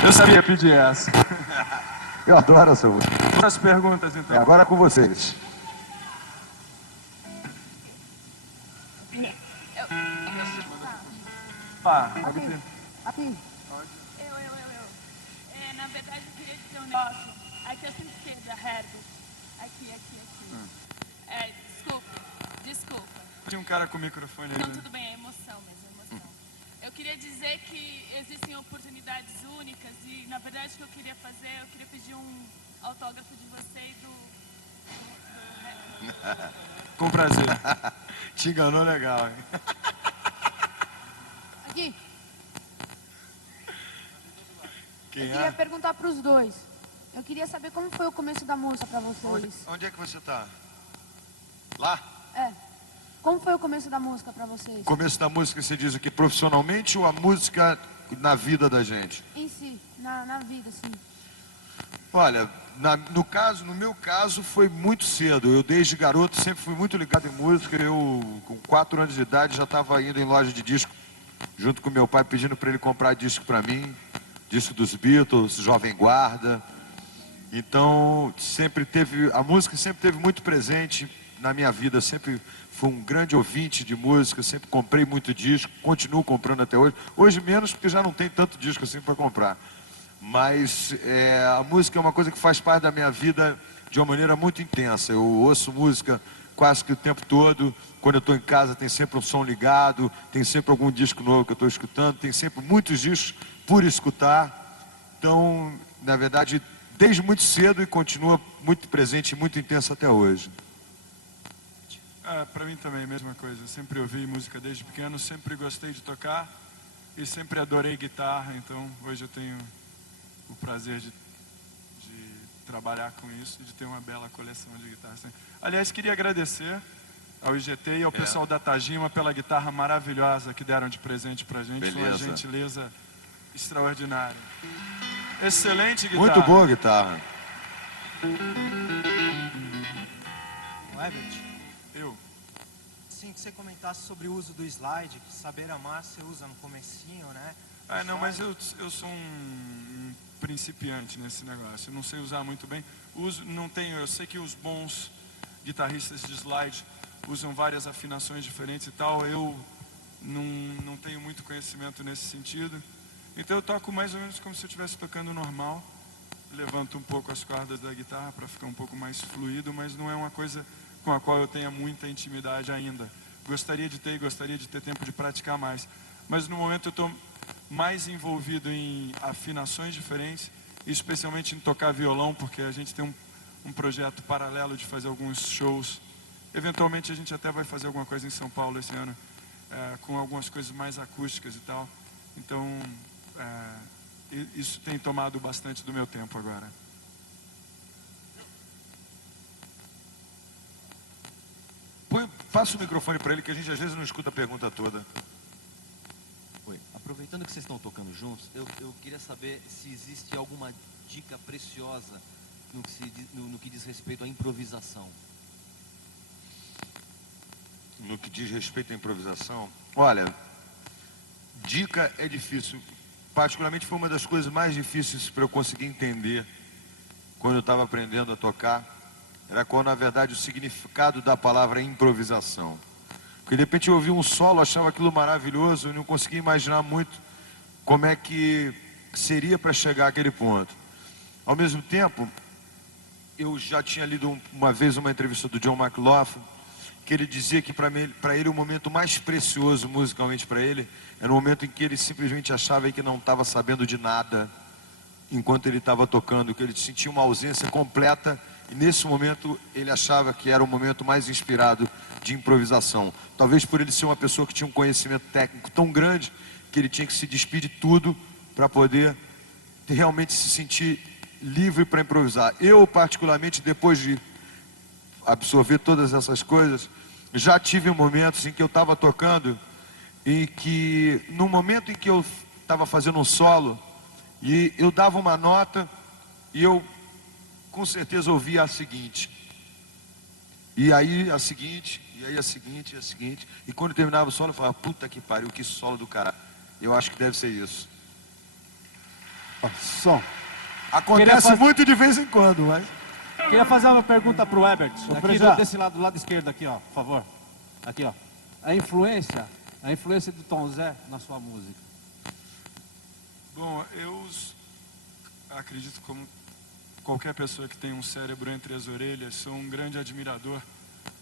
Eu sabia pedir essa. Eu adoro essa música. Outras perguntas, então. Agora é com vocês. Aqui. Na verdade, eu queria dizer um negócio. Aqui à sua esquerda, Herbert. Aqui. Desculpa. Tinha um cara com o microfone aí. Não, tudo bem, é emoção mesmo, é emoção. Eu queria dizer que existem oportunidades únicas e, na verdade, o que eu queria fazer, eu queria pedir um autógrafo de você e do Com prazer. Te enganou legal, hein? Aqui. Quem eu queria perguntar para os dois. Eu queria saber como foi o começo da música para vocês. Onde é que você está? Lá? É. Como foi o começo da música para vocês? O começo da música, você diz o que? Profissionalmente ou a música na vida da gente? Em si, na vida, sim. Olha, no meu caso, foi muito cedo. Eu, desde garoto, sempre fui muito ligado em música. Eu, com 4 anos de idade, já estava indo em loja de disco, junto com meu pai, pedindo para ele comprar disco para mim. Disco dos Beatles, Jovem Guarda. Então, a música sempre teve muito presente na minha vida. Sempre fui um grande ouvinte de música, sempre comprei muito disco, continuo comprando até hoje. Hoje menos, porque já não tem tanto disco assim para comprar. Mas a música é uma coisa que faz parte da minha vida de uma maneira muito intensa. Eu ouço música quase que o tempo todo. Quando eu estou em casa tem sempre um som ligado, tem sempre algum disco novo que eu estou escutando, tem sempre muitos discos por escutar. Então, na verdade, desde muito cedo e continua muito presente e muito intenso até hoje. Para mim também, mesma coisa. Sempre ouvi música desde pequeno, sempre gostei de tocar e sempre adorei guitarra. Então, hoje eu tenho o prazer de trabalhar com isso e de ter uma bela coleção de guitarras. Aliás, queria agradecer ao IGT e ao pessoal da Tajima pela guitarra maravilhosa que deram de presente pra gente. Foi uma gentileza extraordinária. Excelente guitarra. Muito boa a guitarra. Herbert, eu. Sim, que você comentasse sobre o uso do slide, que saber amar você usa no comecinho, né? Não, mas eu sou um principiante nesse negócio. Eu não sei usar muito bem. Eu sei que os bons guitarristas de slide usam várias afinações diferentes e tal. Eu não tenho muito conhecimento nesse sentido. Então eu toco mais ou menos como se eu estivesse tocando normal. Levanto um pouco as cordas da guitarra para ficar um pouco mais fluido, mas não é uma coisa com a qual eu tenha muita intimidade ainda. Gostaria de ter tempo de praticar mais. Mas no momento eu estou mais envolvido em afinações diferentes, especialmente em tocar violão, porque a gente tem um projeto paralelo de fazer alguns shows. Eventualmente a gente até vai fazer alguma coisa em São Paulo esse ano, com algumas coisas mais acústicas e tal. Então, isso tem tomado bastante do meu tempo agora. Passa o microfone para ele, que a gente às vezes não escuta a pergunta toda. Oi. Aproveitando que vocês estão tocando juntos, eu queria saber se existe alguma dica preciosa no que diz respeito à improvisação. No que diz respeito à improvisação, olha, dica é difícil. Particularmente foi uma das coisas mais difíceis para eu conseguir entender quando eu estava aprendendo a tocar. Era quando, na verdade, o significado da palavra improvisação. Porque de repente eu ouvia um solo, achava aquilo maravilhoso e não conseguia imaginar muito como é que seria para chegar àquele ponto. Ao mesmo tempo, eu já tinha lido uma vez uma entrevista do John McLaughlin, que ele dizia que para ele o momento mais precioso musicalmente para ele era o momento em que ele simplesmente achava que não estava sabendo de nada enquanto ele estava tocando, que ele sentia uma ausência completa. E nesse momento ele achava que era o momento mais inspirado de improvisação. Talvez por ele ser uma pessoa que tinha um conhecimento técnico tão grande que ele tinha que se despedir de tudo para poder realmente se sentir livre para improvisar. Eu, particularmente, depois de absorver todas essas coisas, já tive momentos em que eu estava tocando e que, no momento em que eu estava fazendo um solo, e eu dava uma nota e eu com certeza ouvia a seguinte, e aí a seguinte, e aí a seguinte, e a seguinte, e quando terminava o solo eu falava, puta que pariu, que solo do caralho. Eu acho que deve ser isso. Som. Acontece muito de vez em quando, mas... Queria fazer uma pergunta pro Herbert. Aqui desse lado, do lado esquerdo aqui, ó, por favor. Aqui, ó. A influência do Tom Zé na sua música. Bom, eu acredito como qualquer pessoa que tem um cérebro entre as orelhas, sou um grande admirador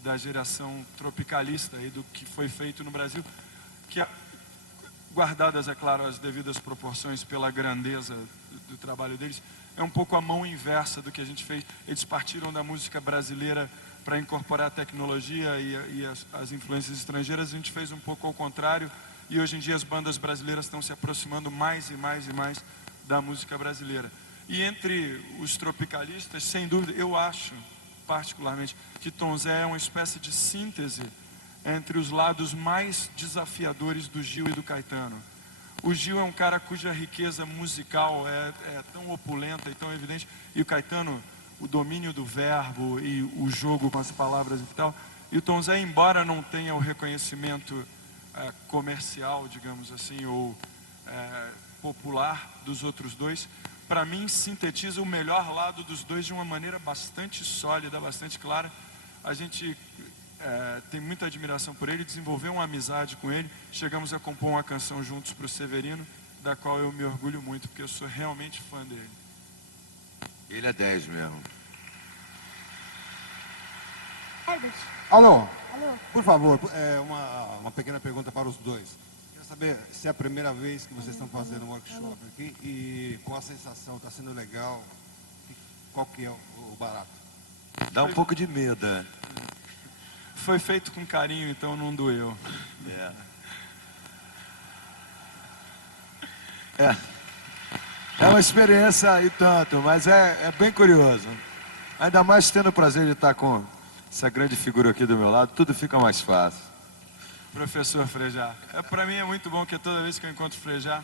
da geração tropicalista e do que foi feito no Brasil, que, guardadas, é claro, as devidas proporções pela grandeza do trabalho deles, é um pouco a mão inversa do que a gente fez. Eles partiram da música brasileira para incorporar a tecnologia e as influências estrangeiras. A gente fez um pouco ao contrário, e hoje em dia as bandas brasileiras estão se aproximando mais e mais e mais da música brasileira. E entre os tropicalistas, sem dúvida, eu acho, particularmente, que Tom Zé é uma espécie de síntese entre os lados mais desafiadores do Gil e do Caetano. O Gil é um cara cuja riqueza musical é tão opulenta e tão evidente, e o Caetano, o domínio do verbo e o jogo com as palavras e tal. E o Tom Zé, embora não tenha o reconhecimento comercial, digamos assim, ou popular dos outros dois, para mim sintetiza o melhor lado dos dois de uma maneira bastante sólida, bastante clara. A gente tem muita admiração por ele, desenvolveu uma amizade com ele, chegamos a compor uma canção juntos para o Severino, da qual eu me orgulho muito, porque eu sou realmente fã dele. Ele é 10 mesmo. Alô? Alô? Por favor, uma pequena pergunta para os dois. Quero saber se é a primeira vez que vocês estão fazendo um workshop aqui e qual a sensação, está sendo legal? qual que é o barato? Dá um pouco de medo, é. Foi feito com carinho, então não doeu. É uma experiência e tanto, mas é bem curioso. Ainda mais tendo o prazer de estar com essa grande figura aqui do meu lado, tudo fica mais fácil. Professor Frejá, para mim é muito bom que toda vez que eu encontro Frejá,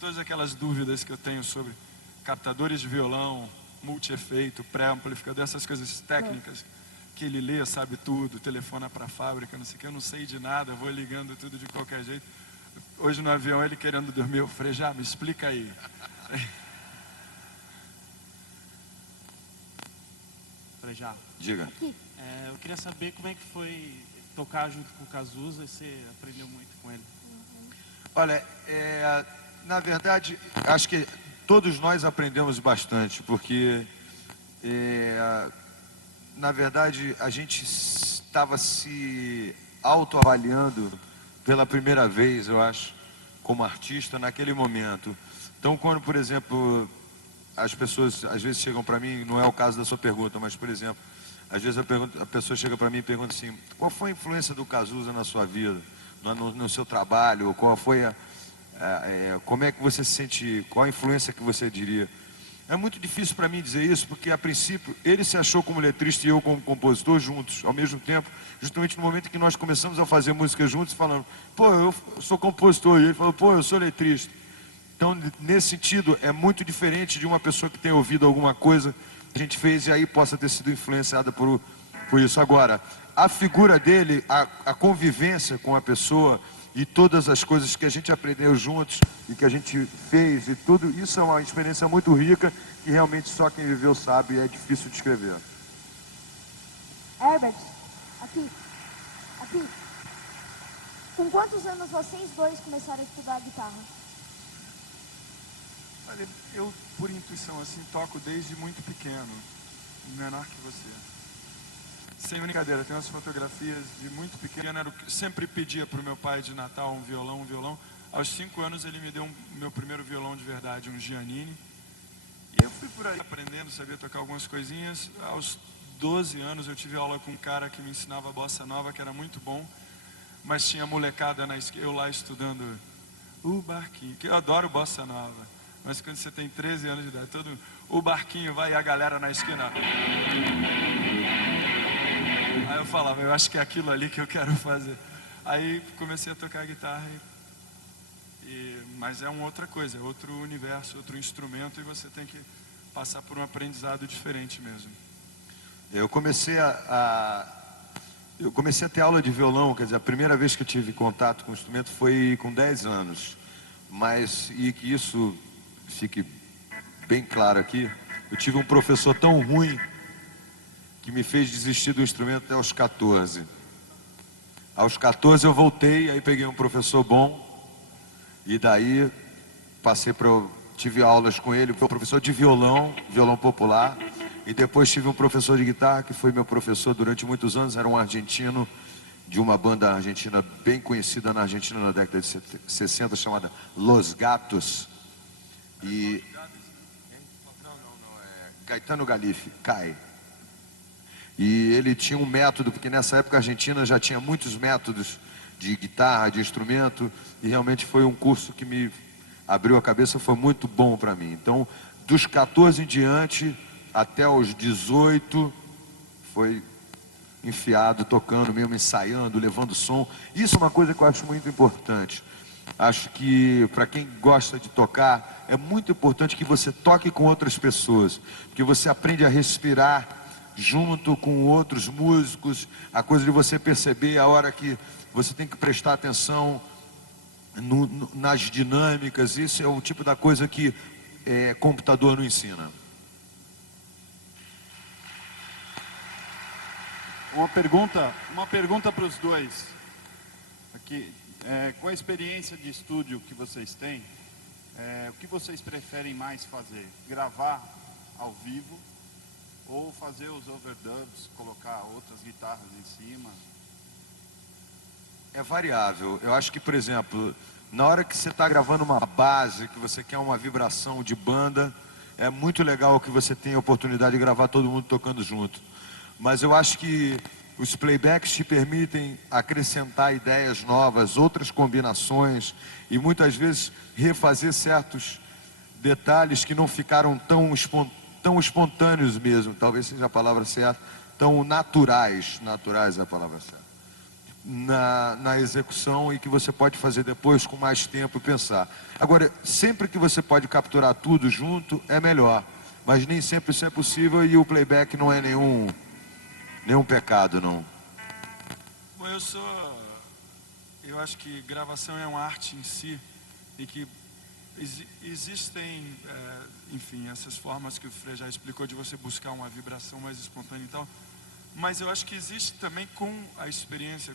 todas aquelas dúvidas que eu tenho sobre captadores de violão, multi-efeito, pré-amplificador, essas coisas técnicas, que ele lê, sabe tudo, telefona para a fábrica, não sei o que, eu não sei de nada, vou ligando tudo de qualquer jeito. Hoje no avião ele querendo dormir, eu falei, já, me explica aí. Frejá. Diga. Eu queria saber como é que foi tocar junto com o Cazuza e você aprendeu muito com ele. Olha, na verdade, acho que todos nós aprendemos bastante, porque na verdade a gente estava se autoavaliando pela primeira vez, eu acho, como artista naquele momento. Então, quando, por exemplo, as pessoas às vezes chegam para mim, não é o caso da sua pergunta, mas, por exemplo, às vezes a pessoa chega para mim e pergunta assim, qual foi a influência do Cazuza na sua vida, no seu trabalho, qual foi como é que você se sente, qual a influência que você diria? É muito difícil para mim dizer isso, porque a princípio ele se achou como letrista e eu como compositor juntos, ao mesmo tempo, justamente no momento em que nós começamos a fazer música juntos, falando, pô, eu sou compositor, e ele falou, pô, eu sou letrista. Então, nesse sentido, é muito diferente de uma pessoa que tem ouvido alguma coisa que a gente fez e aí possa ter sido influenciada por isso. Agora, a figura dele, a convivência com a pessoa e todas as coisas que a gente aprendeu juntos e que a gente fez e tudo, isso é uma experiência muito rica que realmente só quem viveu sabe e é difícil de escrever. Herbert, aqui. Com quantos anos vocês dois começaram a estudar guitarra? Olha, eu, por intuição, assim, toco desde muito pequeno, menor que você. Sem brincadeira, tem umas fotografias de muito pequeno, sempre pedia para o meu pai de Natal um violão. Aos 5 anos ele me deu meu primeiro violão de verdade, um Giannini. E eu fui por aí aprendendo, sabia tocar algumas coisinhas. Aos 12 anos eu tive aula com um cara que me ensinava bossa nova, que era muito bom. Mas tinha molecada na esquina, eu lá estudando o barquinho, que eu adoro bossa nova. Mas quando você tem 13 anos de idade, o barquinho vai e a galera na esquina. Aí eu falava, eu acho que é aquilo ali que eu quero fazer. Aí comecei a tocar guitarra, mas é uma outra coisa, é outro universo, outro instrumento, e você tem que passar por um aprendizado diferente mesmo. Eu comecei a ter aula de violão, quer dizer, a primeira vez que eu tive contato com o instrumento foi com 10 anos. E que isso fique bem claro aqui, eu tive um professor tão ruim que me fez desistir do instrumento até aos 14. Aos 14 eu voltei, aí peguei um professor bom, e daí tive aulas com ele, foi professor de violão popular, e depois tive um professor de guitarra que foi meu professor durante muitos anos, era um argentino, de uma banda argentina bem conhecida na Argentina na década de 60, chamada Los Gatos, Caetano Galife, Cai. E ele tinha um método, porque nessa época a Argentina já tinha muitos métodos de guitarra, de instrumento, e realmente foi um curso que me abriu a cabeça, foi muito bom para mim. Então, dos 14 em diante, até os 18, foi enfiado, tocando mesmo, ensaiando, levando som. Isso é uma coisa que eu acho muito importante. Acho que para quem gosta de tocar, é muito importante que você toque com outras pessoas, porque você aprende a respirar junto com outros músicos, a coisa de você perceber a hora que você tem que prestar atenção nas dinâmicas. Isso é o tipo da coisa que computador não ensina. Uma pergunta para os dois. Aqui, com a experiência de estúdio que vocês têm, o que vocês preferem mais fazer? Gravar ao vivo ou fazer os overdubs, colocar outras guitarras em cima? É variável. Eu acho que, por exemplo, na hora que você está gravando uma base, que você quer uma vibração de banda, é muito legal que você tenha a oportunidade de gravar todo mundo tocando junto. Mas eu acho que os playbacks te permitem acrescentar ideias novas, outras combinações e muitas vezes refazer certos detalhes que não ficaram tão espontâneos mesmo, talvez seja a palavra certa, tão naturais é a palavra certa, na execução e que você pode fazer depois com mais tempo e pensar. Agora, sempre que você pode capturar tudo junto, é melhor, mas nem sempre isso é possível e o playback não é nenhum pecado, não. Bom, eu acho que gravação é uma arte em si e que existem, enfim, essas formas que o Frei já explicou de você buscar uma vibração mais espontânea e tal, mas eu acho que existe também com a experiência,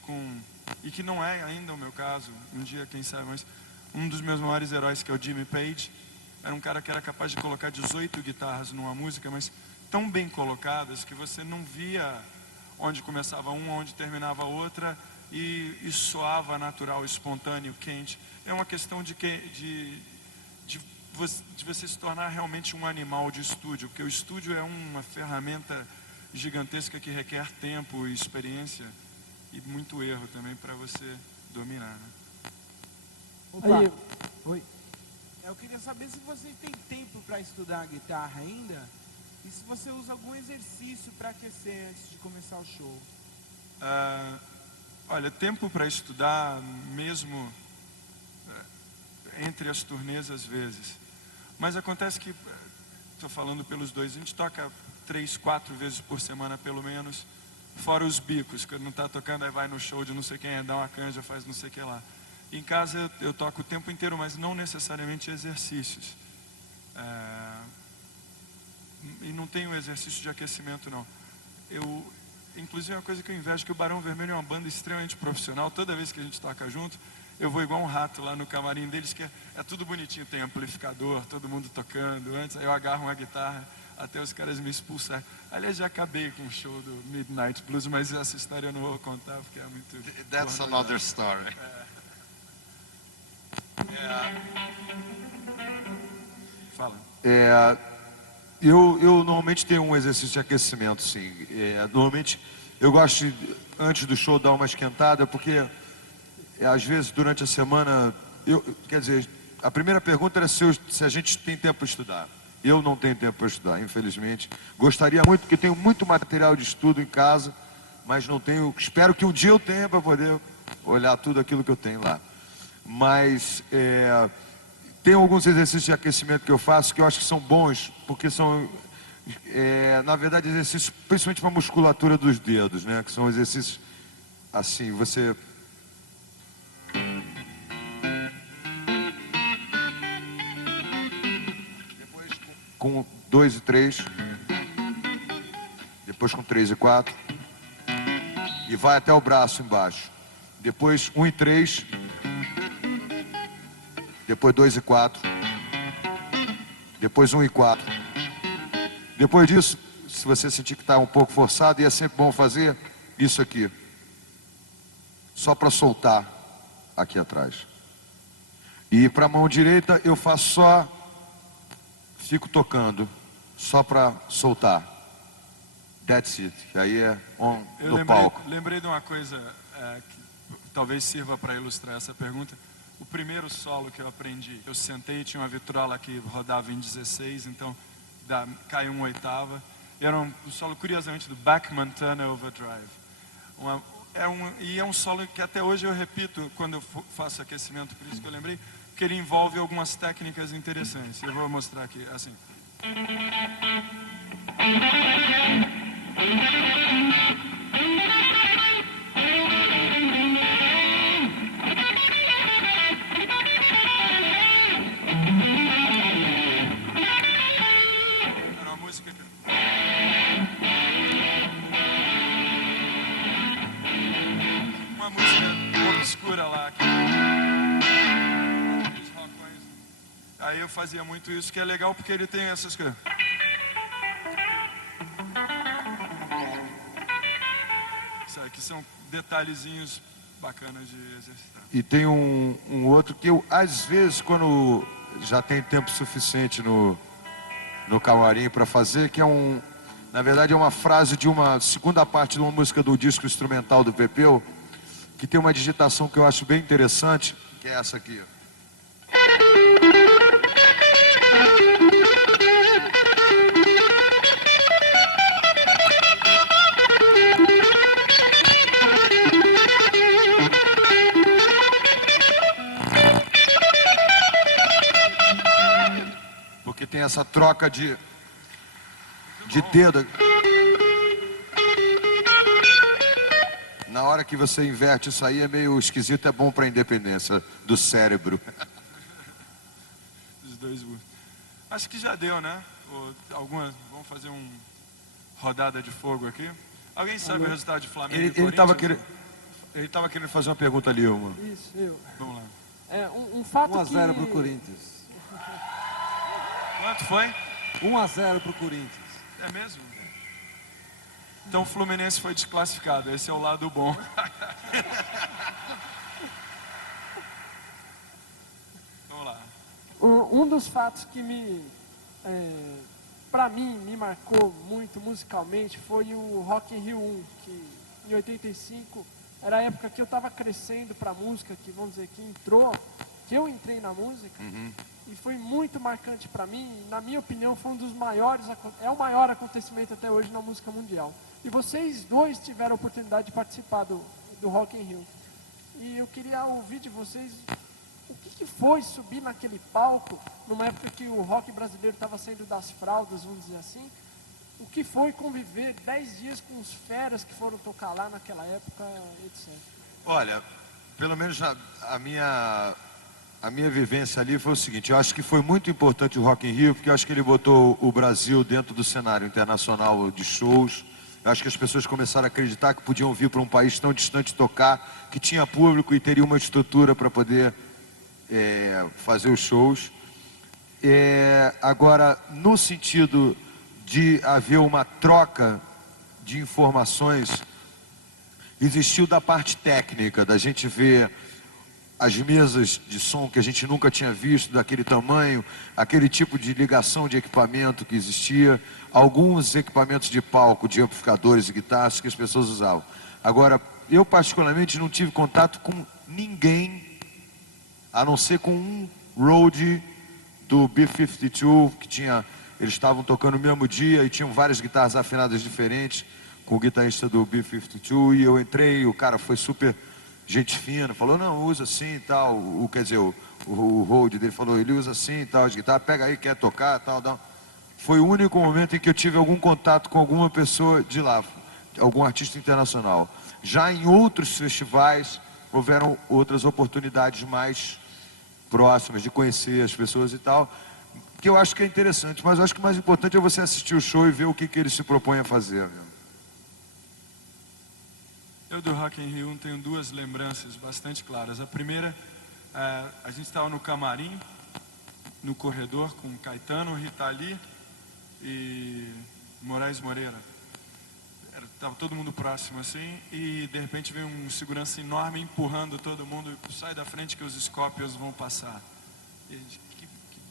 e que não é ainda o meu caso, um dia quem sabe, mas um dos meus maiores heróis, que é o Jimmy Page, era um cara que era capaz de colocar 18 guitarras numa música, mas tão bem colocadas que você não via onde começava uma, onde terminava outra, e soava natural, espontâneo, quente. É uma questão de você se tornar realmente um animal de estúdio, porque o estúdio é uma ferramenta gigantesca que requer tempo e experiência e muito erro também para você dominar, né? Opa. Aí. Oi. Eu queria saber se você tem tempo para estudar a guitarra ainda e se você usa algum exercício para aquecer antes de começar o show. Olha, tempo para estudar mesmo entre as turnês às vezes. Mas acontece que, estou falando pelos dois, a gente toca 3, 4 vezes por semana pelo menos, fora os bicos, quando não está tocando, aí vai no show de não sei quem, dá uma canja, faz não sei o que lá. Em casa eu toco o tempo inteiro, mas não necessariamente exercícios. E não tenho exercício de aquecimento, não. Inclusive, é uma coisa que eu invejo, que o Barão Vermelho é uma banda extremamente profissional. Toda vez que a gente toca junto, eu vou igual um rato lá no camarim deles, que é tudo bonitinho, tem amplificador, todo mundo tocando. Antes, aí eu agarro uma guitarra, até os caras me expulsarem. Aliás, já acabei com o show do Midnight Blues, mas essa história eu não vou contar, porque é muito... That's another story. Fala. Eu normalmente tenho um exercício de aquecimento, sim. Normalmente eu gosto de, antes do show, dar uma esquentada, porque às vezes durante a semana, quer dizer, a primeira pergunta era se a gente tem tempo para estudar. Eu não tenho tempo para estudar, infelizmente. Gostaria muito, porque tenho muito material de estudo em casa, mas não tenho. Espero que um dia eu tenha para poder olhar tudo aquilo que eu tenho lá. Mas tem alguns exercícios de aquecimento que eu faço que eu acho que são bons, porque são, na verdade, exercícios principalmente para a musculatura dos dedos, né? Que são exercícios assim, você... Depois com 2 e 3, depois com 3 e 4, e vai até o braço embaixo. Depois 1 e 3, depois 2 e 4, depois 1 e 4. Depois disso, se você sentir que está um pouco forçado, e é sempre bom fazer isso aqui, só para soltar aqui atrás. E para a mão direita eu faço só, fico tocando, só para soltar. That's it. Aí é no palco. Lembrei de uma coisa que talvez sirva para ilustrar essa pergunta. O primeiro solo que eu aprendi, eu sentei, tinha uma vitrola que rodava em 16, então caiu uma oitava. Era um solo, curiosamente, do Bachman Turner Overdrive. E é um solo que até hoje eu repito quando eu faço aquecimento, por isso que eu lembrei, que ele envolve algumas técnicas interessantes. Eu vou mostrar aqui, assim. Era uma música que... Uma música obscura lá. Aí eu fazia muito isso, que é legal porque ele tem essas coisas. Sabe, que são detalhezinhos bacanas de exercitar. E tem um outro que eu, às vezes, quando já tem tempo suficiente no camarim para fazer, que é na verdade é uma frase de uma segunda parte de uma música do disco instrumental do Pepeu, que tem uma digitação que eu acho bem interessante, que é essa aqui, ó. Porque tem essa troca de dedo. Na hora que você inverte isso aí é meio esquisito, é bom para a independência do cérebro. Os dois. Acho que já deu, né? Vamos fazer uma rodada de fogo aqui. Alguém sabe o resultado de Flamengo e Corinthians? Ele estava querendo fazer uma pergunta ali, uma. Isso, eu. Vamos lá. Um fato 1-0 pro Corinthians. Quanto foi? 1-0 pro Corinthians. É mesmo? Então o Fluminense foi desclassificado. Esse é o lado bom. Vamos lá. Um dos fatos que pra mim, me marcou muito musicalmente foi o Rock in Rio 1, que em 85 era a época que eu estava crescendo pra música, que vamos dizer, que eu entrei na música. E foi muito marcante para mim, na minha opinião foi um dos maiores, é o maior acontecimento até hoje na música mundial. E vocês dois tiveram a oportunidade de participar do Rock in Rio. E eu queria ouvir de vocês o que foi subir naquele palco, numa época que o rock brasileiro estava saindo das fraldas, vamos dizer assim. O que foi conviver 10 dias com os feras que foram tocar lá naquela época, etc. Olha, pelo menos a minha vivência ali foi o seguinte: eu acho que foi muito importante o Rock in Rio, porque eu acho que ele botou o Brasil dentro do cenário internacional de shows. Eu acho que as pessoas começaram a acreditar que podiam vir para um país tão distante tocar, que tinha público e teria uma estrutura para poder fazer os shows. Agora, no sentido de haver uma troca de informações, existiu da parte técnica, da gente ver as mesas de som que a gente nunca tinha visto, daquele tamanho, aquele tipo de ligação de equipamento que existia, alguns equipamentos de palco, de amplificadores e guitarras que as pessoas usavam. Agora, eu particularmente não tive contato com ninguém, a não ser com um roadie do B-52, eles estavam tocando no mesmo dia e tinham várias guitarras afinadas diferentes, com o guitarrista do B-52, e eu entrei, o cara foi super gente fina, falou, não, usa assim e tal, quer dizer, o road dele falou, ele usa assim e tal, as guitarras, pega aí, quer tocar e tal. Foi o único momento em que eu tive algum contato com alguma pessoa de lá, algum artista internacional. Já em outros festivais, houveram outras oportunidades mais próximas de conhecer as pessoas e tal, que eu acho que é interessante, mas eu acho que o mais importante é você assistir o show e ver o que ele se propõe a fazer. Eu do Rock in Rio tenho duas lembranças bastante claras. A primeira, a gente estava no camarim, no corredor, com Caetano, Rita Lee e Moraes Moreira. Estava todo mundo próximo assim, e de repente veio um segurança enorme empurrando todo mundo, sai da frente que os Scorpions vão passar. E a gente, que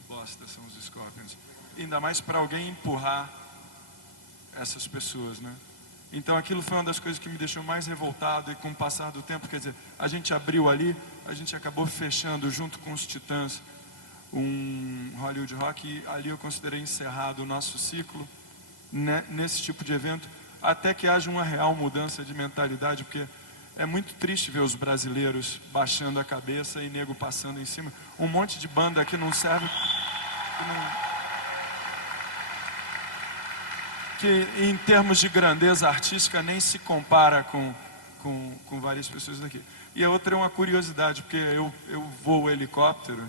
bosta são os Scorpions. Ainda mais para alguém empurrar essas pessoas, né? Então aquilo foi uma das coisas que me deixou mais revoltado, e com o passar do tempo, quer dizer, a gente abriu ali, a gente acabou fechando junto com os Titãs um Hollywood Rock, e ali eu considerei encerrado o nosso ciclo, né, nesse tipo de evento, até que haja uma real mudança de mentalidade, porque é muito triste ver os brasileiros baixando a cabeça e nego passando em cima, um monte de banda que não serve, que em termos de grandeza artística nem se compara com várias pessoas daqui. E a outra é uma curiosidade, porque eu voo helicóptero,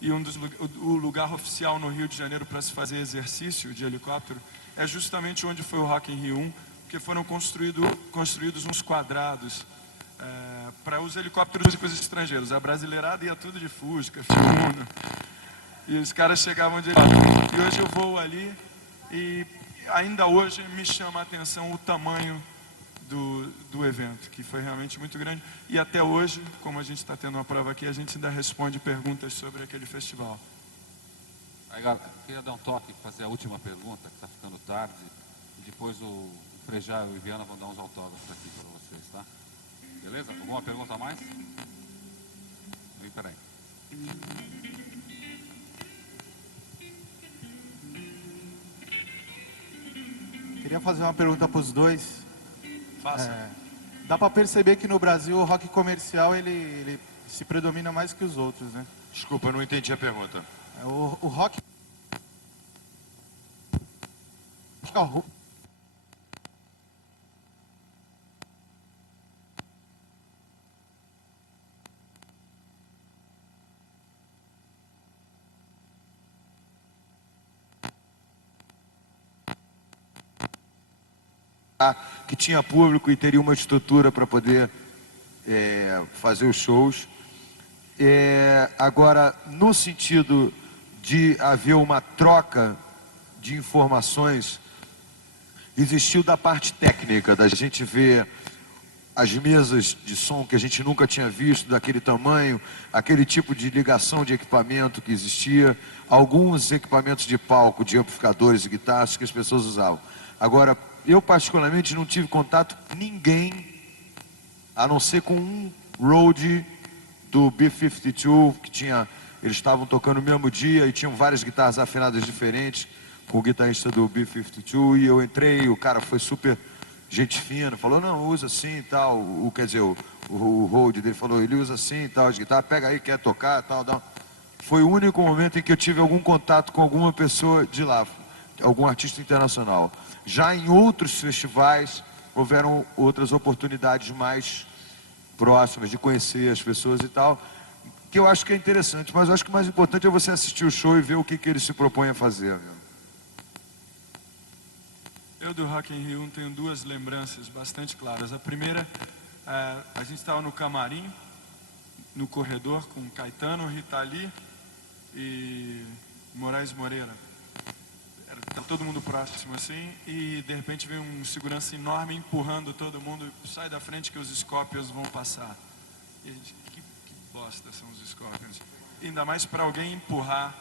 e o lugar oficial no Rio de Janeiro para se fazer exercício de helicóptero é justamente onde foi o Rock in Rio 1, porque foram construídos uns quadrados para os helicópteros estrangeiros. A brasileirada ia tudo de Fusca, Fiuno, e os caras chegavam de helicóptero. E hoje eu vou ali e ainda hoje me chama a atenção o tamanho do evento, que foi realmente muito grande. E até hoje, como a gente está tendo uma prova aqui, a gente ainda responde perguntas sobre aquele festival. Aí, galera, queria dar um toque, fazer a última pergunta, que está ficando tarde. E depois o Frejá e o Viana vão dar uns autógrafos aqui para vocês, tá? Beleza? Alguma pergunta a mais? Peraí. Queria fazer uma pergunta para os dois. Faça. Dá para perceber que no Brasil o rock comercial ele se predomina mais que os outros, né? Desculpa, eu não entendi a pergunta. O rock... Que tinha público e teria uma estrutura para poder fazer os shows. Agora, no sentido de haver uma troca de informações, existiu da parte técnica, da gente ver as mesas de som que a gente nunca tinha visto, daquele tamanho, aquele tipo de ligação de equipamento que existia, alguns equipamentos de palco, de amplificadores e guitarras que as pessoas usavam. Agora, eu particularmente não tive contato com ninguém, a não ser com um roadie do B-52, que tinha, eles estavam tocando no mesmo dia e tinham várias guitarras afinadas diferentes, com o guitarrista do B-52, e eu entrei, o cara foi super gente fina, falou, não, usa assim e tal, quer dizer, o roadie dele falou, ele usa assim e tal, as guitarras, pega aí, quer tocar e tal, tal. Foi o único momento em que eu tive algum contato com alguma pessoa de lá, algum artista internacional. Já em outros festivais, houveram outras oportunidades mais próximas de conhecer as pessoas e tal, que eu acho que é interessante, mas eu acho que o mais importante é você assistir o show e ver o que ele se propõe a fazer. Eu do Rock in Rio tenho duas lembranças bastante claras. A primeira, a gente estava no camarim, no corredor, com Caetano, Rita Lee e Moraes Moreira. Tá todo mundo próximo assim, e de repente vem um segurança enorme empurrando todo mundo, sai da frente que os Scorpions vão passar. E a gente, que bosta são os Scorpions. Ainda mais para alguém empurrar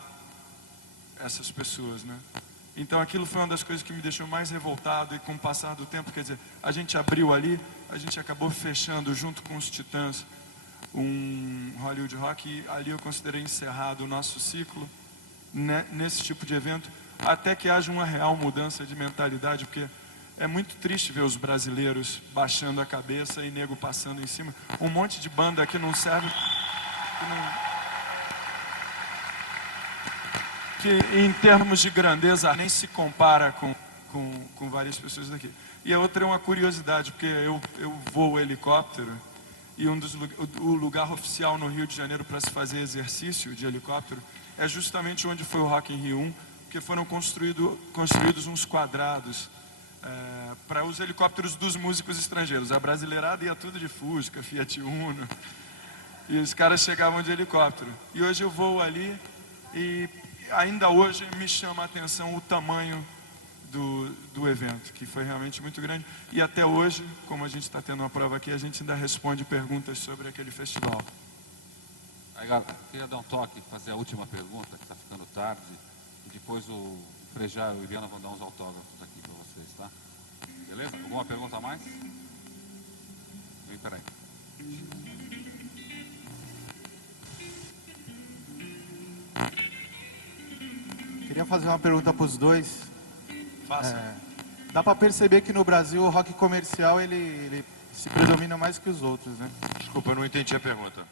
essas pessoas, né? Então aquilo foi uma das coisas que me deixou mais revoltado, e com o passar do tempo, quer dizer, a gente abriu ali, a gente acabou fechando junto com os Titãs um Hollywood Rock, e ali eu considerei encerrado o nosso ciclo, né, nesse tipo de evento, até que haja uma real mudança de mentalidade, porque é muito triste ver os brasileiros baixando a cabeça e nego passando em cima. Um monte de banda que não serve, que em termos de grandeza nem se compara com várias pessoas daqui. E a outra é uma curiosidade, porque eu voo helicóptero, e o lugar oficial no Rio de Janeiro para se fazer exercício de helicóptero é justamente onde foi o Rock in Rio 1, porque foram construídos uns quadrados para os helicópteros dos músicos estrangeiros. A brasileirada ia tudo de Fusca, Fiat Uno, e os caras chegavam de helicóptero. E hoje eu vou ali e ainda hoje me chama a atenção o tamanho do evento, que foi realmente muito grande. E até hoje, como a gente está tendo uma prova aqui, a gente ainda responde perguntas sobre aquele festival. Aí, galera, queria dar um toque, fazer a última pergunta, que está ficando tarde. E depois o Frejá e o Viana vão dar uns autógrafos aqui para vocês, tá? Beleza? Alguma pergunta a mais? Peraí. Queria fazer uma pergunta para os dois. Faça. Dá para perceber que no Brasil o rock comercial ele se predomina mais que os outros, né? Desculpa, eu não entendi a pergunta.